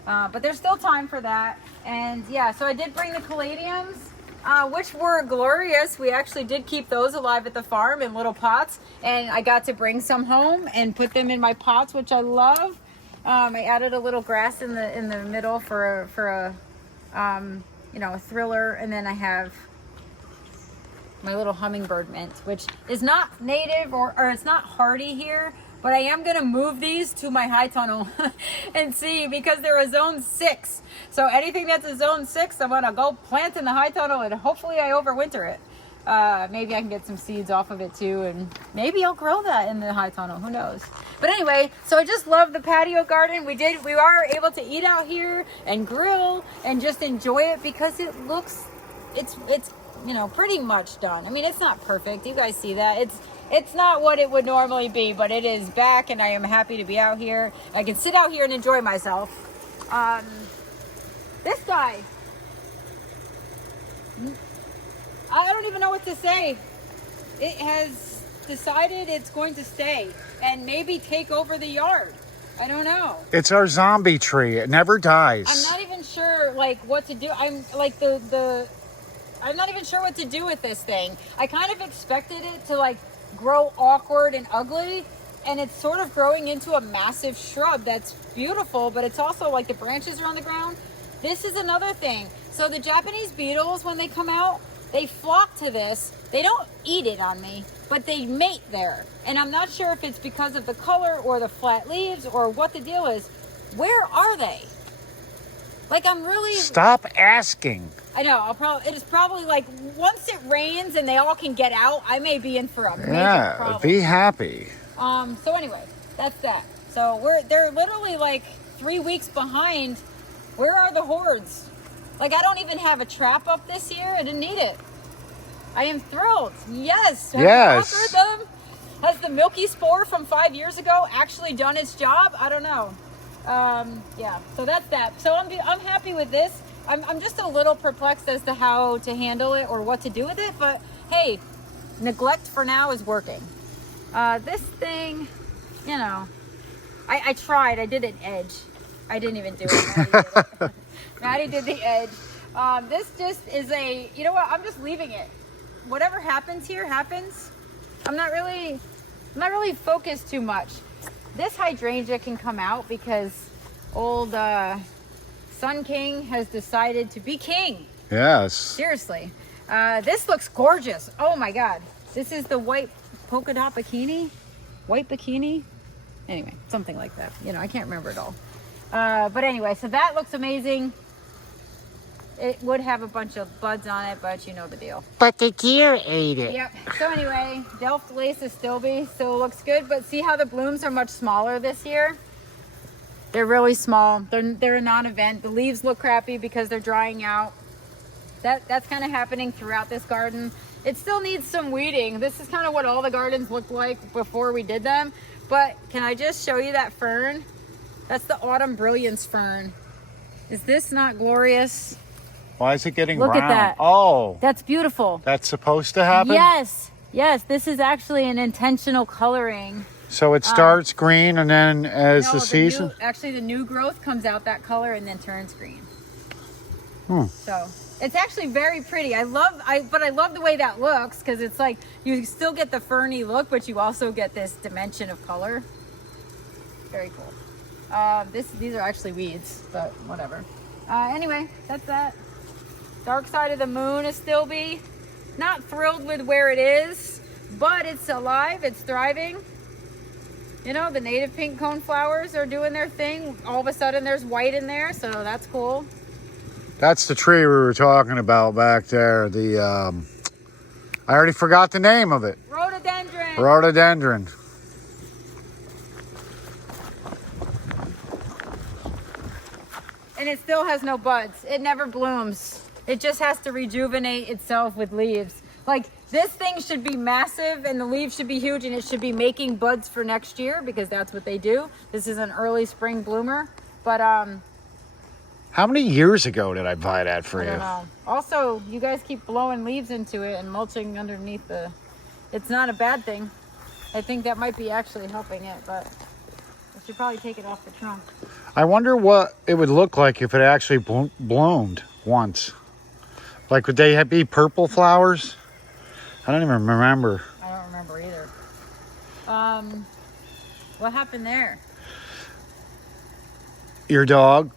But there's still time for that. And yeah, so I did bring the caladiums. which were glorious. We actually did keep those alive at the farm in little pots, and I got to bring some home and put them in my pots, which I love. I added a little grass in the middle for a you know, a thriller, and then I have my little hummingbird mint, which is not native or it's not hardy here, but I am gonna move these to my high tunnel and see, because they're a zone 6. So anything that's a zone 6, I'm gonna go plant in the high tunnel and hopefully I overwinter it. Maybe I can get some seeds off of it too, and maybe I'll grow that in the high tunnel, who knows. But anyway, so I just love the patio garden. We are able to eat out here and grill and just enjoy it, because it looks, it's you know, pretty much done. I mean, it's not perfect, you guys see that. It's not what it would normally be, but it is back, and I am happy to be out here. I can sit out here and enjoy myself. This guy, I don't even know what to say. It has decided it's going to stay and maybe take over the yard. I don't know. It's our zombie tree. It never dies. I'm not even sure like what to do. I'm like I'm not even sure what to do with this thing. I kind of expected it to like grow awkward and ugly, and it's sort of growing into a massive shrub that's beautiful, but it's also like the branches are on the ground. This is another thing. So the Japanese beetles, when they come out, they flock to this. They don't eat it on me, but they mate there. And I'm not sure if it's because of the color or the flat leaves or what the deal is. Where are they? Like, I'm really... Stop asking. I know. It is probably like once it rains and they all can get out, I may be in for a major problem. Be happy. So anyway, that's that. So they're literally like 3 weeks behind. Where are the hordes? Like, I don't even have a trap up this year. I didn't need it. I am thrilled. Yes. Yes. Them. Has the milky spore from 5 years ago actually done its job? I don't know. Yeah. So that's that. So I'm happy with this. I'm just a little perplexed as to how to handle it or what to do with it. But hey, neglect for now is working. This thing, you know, I tried. I did an edge. I didn't even do it. Maddie did it. Maddie did the edge. This just is you know what? I'm just leaving it. Whatever happens here happens. I'm not really focused too much. This hydrangea can come out because old Sun King has decided to be king. Yes. Seriously. This looks gorgeous. Oh my God. This is the white polka dot bikini. White bikini. Anyway, something like that. You know, I can't remember it all. But anyway, so that looks amazing. It would have a bunch of buds on it, but you know the deal. But the deer ate it. Yep. So anyway, Delft lace is Stilby, so it looks good. But see how the blooms are much smaller this year? They're really small. They're a non-event. The leaves look crappy because they're drying out. That's kind of happening throughout this garden. It still needs some weeding. This is kind of what all the gardens looked like before we did them. But can I just show you that fern? That's the Autumn Brilliance fern. Is this not glorious? Why is it getting Look brown? at that. Oh. That's beautiful. That's supposed to happen? Yes. Yes, this is actually an intentional coloring. So it starts green, and then as the season? Actually, the new growth comes out that color and then turns green. So it's actually very pretty. But I love the way that looks, because it's like you still get the ferny look, but you also get this dimension of color. Very cool. These are actually weeds, but whatever. Anyway, that's that. Dark side of the moon is Stilby. Not thrilled with where it is, but it's alive, it's thriving. You know, the native pink cone flowers are doing their thing. All of a sudden there's white in there, so that's cool. That's the tree we were talking about back there. I already forgot the name of it. Rhododendron. Rhododendron. And it still has no buds. It never blooms. It just has to rejuvenate itself with leaves. Like, this thing should be massive and the leaves should be huge, and it should be making buds for next year, because that's what they do. This is an early spring bloomer. But how many years ago did I buy that for I you? don't know. Also, you guys keep blowing leaves into it and mulching underneath it's not a bad thing. I think that might be actually helping it, but I should probably take it off the trunk. I wonder what it would look like if it actually bloomed once. Like, would they be purple flowers? I don't even remember. I don't remember either. What happened there? Your dog?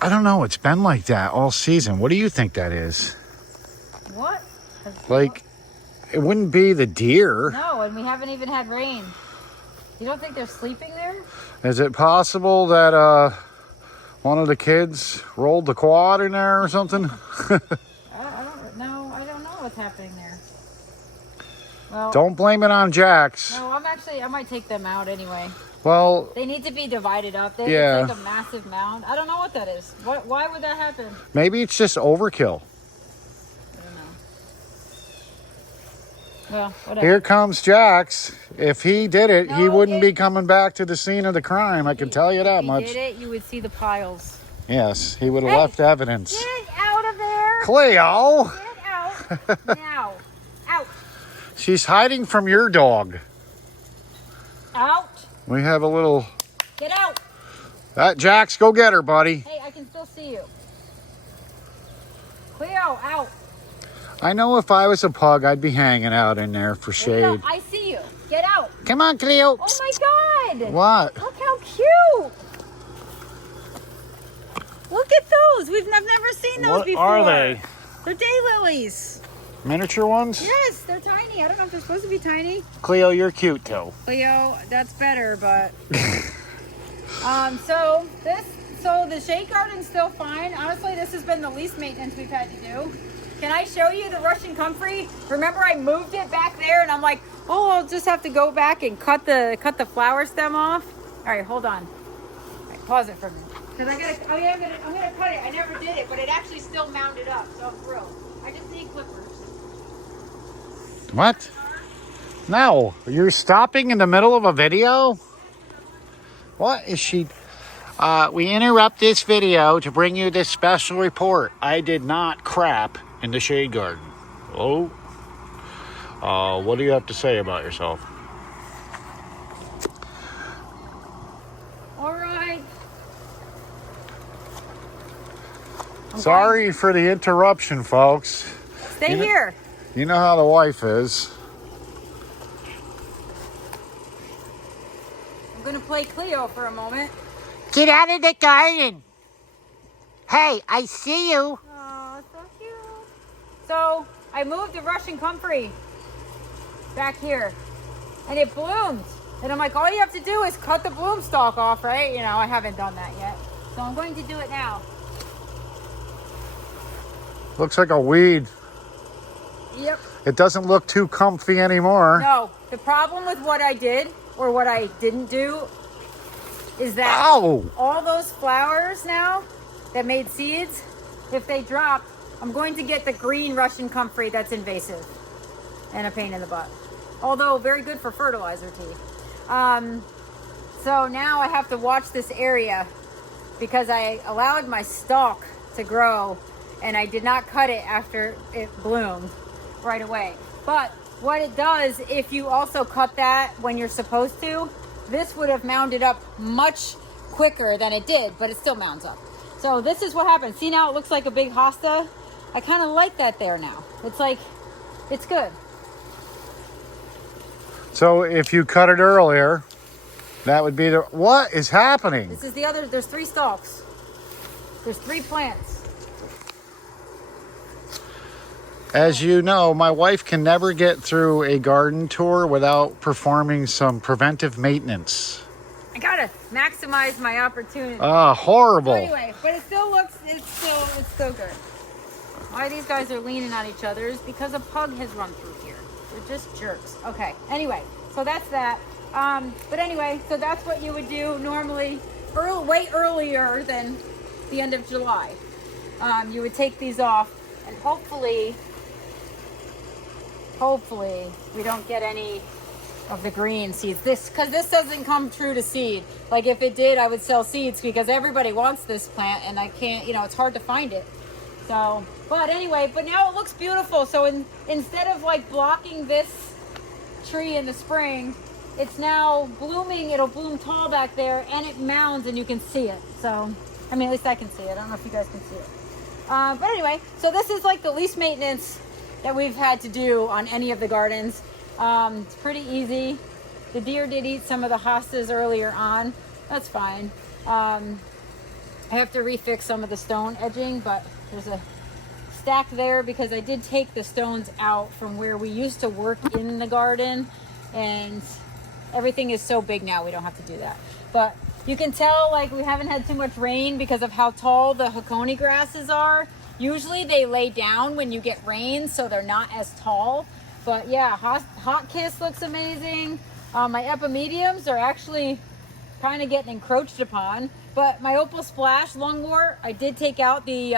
I don't know. It's been like that all season. What do you think that is? What? Like, it wouldn't be the deer. No, and we haven't even had rain. You don't think they're sleeping there? Is it possible that one of the kids rolled the quad in there or something? I don't know. I don't know what's happening there. Well, Don't blame it on Jax. no, I might take them out anyway. Well, They need to be divided up. Yeah. It's like a massive mound. I don't know what that is. Why would that happen? maybe it's just overkill. I don't know. Well, whatever. Here comes Jax. If he did it, he No, wouldn't be coming back to the scene of the crime. I can tell you that If you much. did it, you would see the piles. Yes, he would have Hey, left evidence. Get out of there! Cleo! Get out now! Out! She's hiding from your dog. Out! We have a little... Get out! Jax, go get her, buddy. Hey, I can still see you. Cleo, out! I know if I was a pug, I'd be hanging out in there for Cleo, shade. I see you. Get out! Come on, Cleo. Oh my God! What? Look how cute! Look at those. I've never seen those What before. are they? They're daylilies. Miniature ones? Yes, they're tiny. I don't know if they're supposed to be tiny. Cleo, you're cute too. Cleo, that's better, but so the shade garden's still fine. Honestly, this has been the least maintenance we've had to do. Can I show you the Russian comfrey? Remember I moved it back there and I'm like, oh, I'll just have to go back and cut the flower stem off. All right, hold on. All right, pause it for a minute. Cause I'm gonna cut it. I never did it, but it actually still mounded up, so I'm thrilled. I just need clippers. What? No. You're stopping in the middle of a video? What is she... we interrupt this video to bring you this special report. I did not crap in the shade garden. Oh. What do you have to say about yourself? All right. Sorry for the interruption, folks. Stay here. You know how the wife is. I'm gonna play Cleo for a moment. Get out of the garden. Hey, I see you. Oh, so cute. So I moved the Russian comfrey back here, and it bloomed. And I'm like, all you have to do is cut the bloom stalk off, right? You know, I haven't done that yet, so I'm going to do it now. Looks like a weed. Yep. It doesn't look too comfy anymore. No, the problem with what I did or what I didn't do is that Ow! all those flowers now that made seeds, if they drop, I'm going to get the green Russian comfrey that's invasive and a pain in the butt. Although very good for fertilizer tea. So now I have to watch this area because I allowed my stalk to grow and I did not cut it after it bloomed right away. But what it does, if you also cut that when you're supposed to, this would have mounded up much quicker than it did, but it still mounds up. So this is what happens. See, now it looks like a big hosta. I kind of like that there now. It's like, it's good. So if you cut it earlier, that would be the... What is happening? This is the other, there's 3 stalks. There's 3 plants. As you know, my wife can never get through a garden tour without performing some preventive maintenance. I gotta maximize my opportunity. Horrible. So anyway, but it still looks, it's still good. Why these guys are leaning on each other is because a pug has run through here. They're just jerks. Okay, anyway, so that's that. But anyway, so that's what you would do normally, way earlier than the end of July. You would take these off and hopefully we don't get any of the green seeds. Because this doesn't come true to seed. Like if it did, I would sell seeds because everybody wants this plant and I can't, it's hard to find it. So, but anyway, but now it looks beautiful. So instead of like blocking this tree in the spring, it's now blooming. It'll bloom tall back there and it mounds and you can see it. So, I mean, at least I can see it. I don't know if you guys can see it. But anyway, so this is like the least maintenance that we've had to do on any of the gardens. It's pretty easy. The deer did eat some of the hostas earlier on. That's fine. I have to refix some of the stone edging, but there's a stack there because I did take the stones out from where we used to work in the garden, and everything is so big now we don't have to do that. But you can tell like we haven't had too much rain because of how tall the Hakone grasses are. Usually they lay down when you get rain, so they're not as tall. But yeah, Hot Kiss looks amazing. My epimediums are actually kind of getting encroached upon, but my Opal Splash lungwort, I did take out the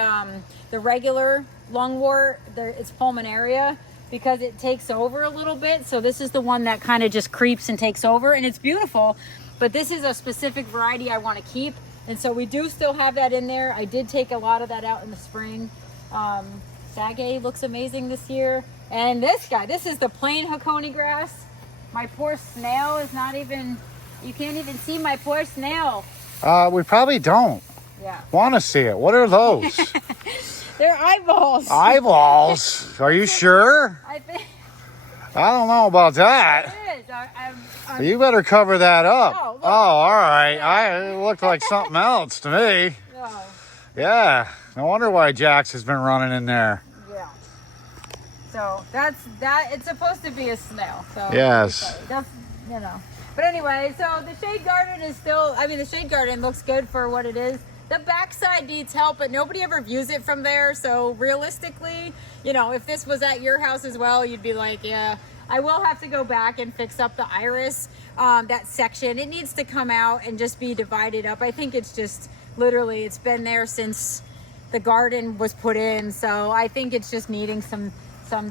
regular lungwort. It's pulmonaria because it takes over a little bit. So this is the one that kind of just creeps and takes over, and it's beautiful. But this is a specific variety I want to keep, and so we do still have that in there. I did take a lot of that out in the spring. Sage looks amazing this year, and this guy, this is the plain Hakone grass. My poor snail is not even, you can't even see my poor snail. We probably don't. Yeah. Want to see it. What are those? They're eyeballs. Eyeballs? Are you sure? I think I don't know about that. it is. You better cover that up. Oh, look. Oh, all right. It looked like something else to me. Oh, Yeah. No wonder why Jax has been running in there. yeah. So that. It's supposed to be a snail. So Yes. that's, you know. But anyway, so the shade garden is still, I mean, the shade garden looks good for what it is. The backside needs help, but nobody ever views it from there. So realistically, you know, if this was at your house as well, you'd be like, yeah, I will have to go back and fix up the iris, that section. It needs to come out and just be divided up. I think it's just literally, it's been there since the garden was put in. So I think it's just needing some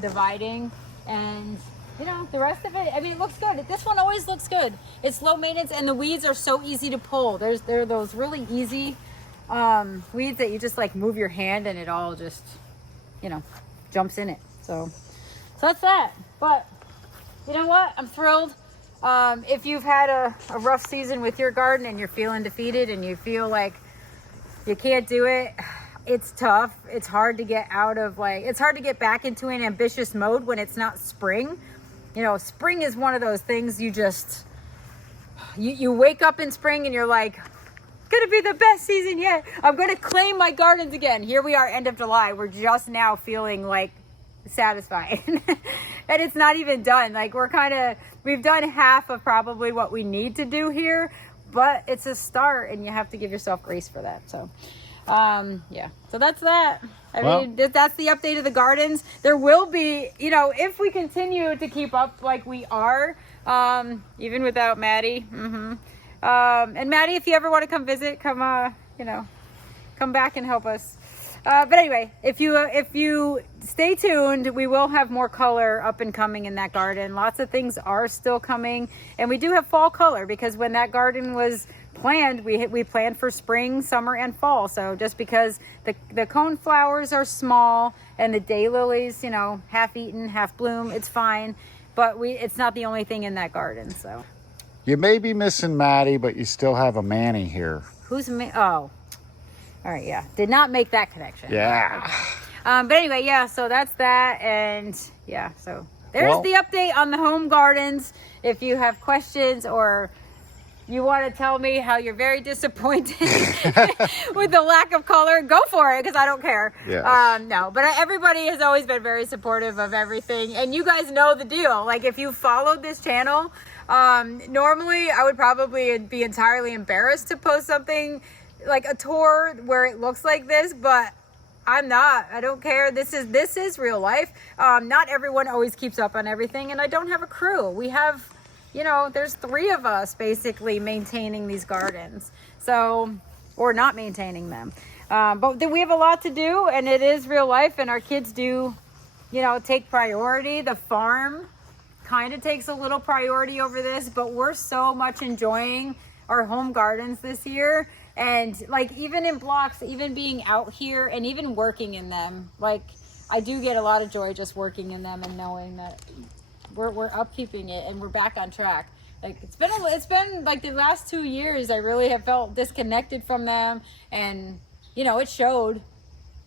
dividing, and you know, the rest of it, I mean, it looks good. This one always looks good. It's low maintenance, and the weeds are so easy to pull. They're those really easy weeds that you just like move your hand and it all just, you know, jumps in it. So that's that. But you know what? I'm thrilled. If you've had a rough season with your garden and you're feeling defeated and you feel like you can't do it, it's tough. It's hard to get out of it's hard to get back into an ambitious mode when it's not spring. You know, spring is one of those things you wake up in spring and you're like, gonna be the best season yet. I'm gonna claim my gardens again. Here we are, end of July. We're just now feeling like satisfied. And it's not even done. Like we've done half of probably what we need to do here, but it's a start and you have to give yourself grace for that. So yeah, so that's that. I mean, that's the update of the gardens. There will be, you know, if we continue to keep up like we are, even without Maddie. And Maddie, if you ever want to come visit, come back and help us. But anyway, if you stay tuned, we will have more color up and coming in that garden. Lots of things are still coming, and we do have fall color because when that garden was planned, we planned for spring, summer, and fall. So just because the cone flowers are small and the daylilies, you know, half eaten, half bloom, it's fine. But it's not the only thing in that garden. So You may be missing Maddie, but you still have a Manny here. who's oh, all right, yeah, did not make that connection. Yeah. Okay. But anyway, yeah. So that's that, and yeah. So there's the update on the home gardens. If you have questions or you want to tell me how you're very disappointed with the lack of color, go for it, because I don't care. Yes. No, but everybody has always been very supportive of everything, and you guys know the deal. Like, if you followed this channel, normally I would probably be entirely embarrassed to post something like a tour where it looks like this, but I'm not. I don't care. This is real life. Not everyone always keeps up on everything, and I don't have a crew. We have, you know, there's 3 of us basically maintaining these gardens, so, or not maintaining them. But we have a lot to do, and it is real life, and our kids do, you know, take priority. The farm kind of takes a little priority over this, but we're so much enjoying our home gardens this year. And like, even in blocks, even being out here and even working in them, like, I do get a lot of joy just working in them and knowing that we're upkeeping it and we're back on track. Like, it's been like the last 2 years I really have felt disconnected from them, and you know, it showed.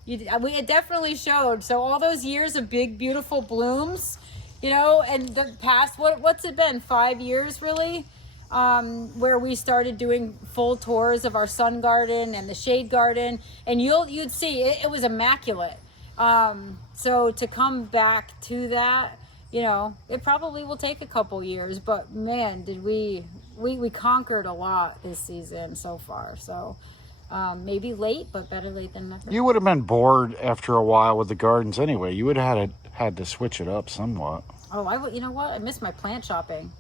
It definitely showed. So all those years of big, beautiful blooms, you know, and the past, what's it been, 5 years really? Where we started doing full tours of our sun garden and the shade garden, and you'd see it was immaculate. So to come back to that, you know, it probably will take a couple years, but man, did we conquered a lot this season so far. So maybe late, but better late than never. You would have been bored after a while with the gardens anyway. You would have had to switch it up somewhat. Oh, you know what? I missed my plant shopping.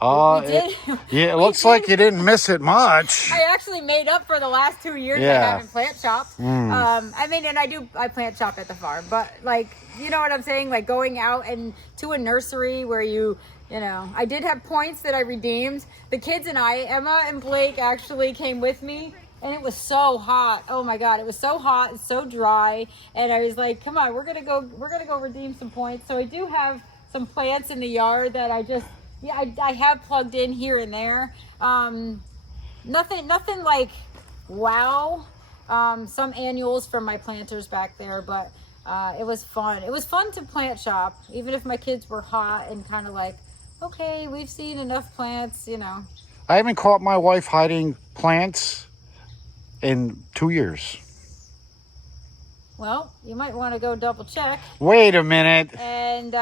It looks like you didn't miss it much. I actually made up for the last 2 years I haven't plant shopped. I mean, and I plant shop at the farm, but like, you know what I'm saying? Like going out and to a nursery where you know, I did have points that I redeemed. The kids and I, Emma and Blake, actually came with me. And it was so hot. Oh my God, it was so hot and so dry. And I was like, come on, we're gonna go redeem some points. So I do have some plants in the yard that I have plugged in here and there. Nothing like wow. Some annuals from my planters back there, but it was fun. It was fun to plant shop, even if my kids were hot and kind of like, okay, we've seen enough plants, you know. I haven't caught my wife hiding plants in 2 years. Well, you might want to go double check. Wait a minute. And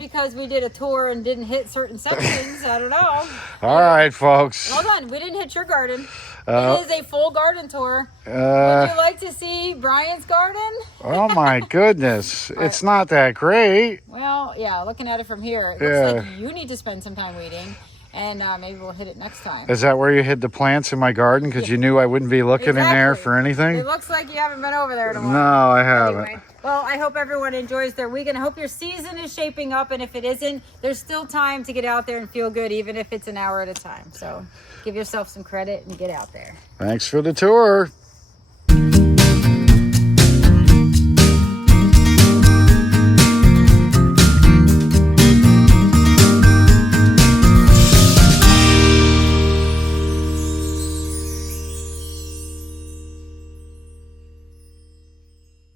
because we did a tour and didn't hit certain sections, I don't know. All right, folks. Hold on, we didn't hit your garden. It is a full garden tour. Would you like to see Brian's garden? Oh my goodness. It's not that great. Well, yeah, looking at it from here, it looks like you need to spend some time weeding. And maybe we'll hit it next time. Is that where you hid the plants in my garden? Because you knew I wouldn't be looking in there for anything? It looks like you haven't been over there in a while. No, I haven't. Anyway, well, I hope everyone enjoys their weekend. I hope your season is shaping up. And if it isn't, there's still time to get out there and feel good, even if it's an hour at a time. So give yourself some credit and get out there. Thanks for the tour.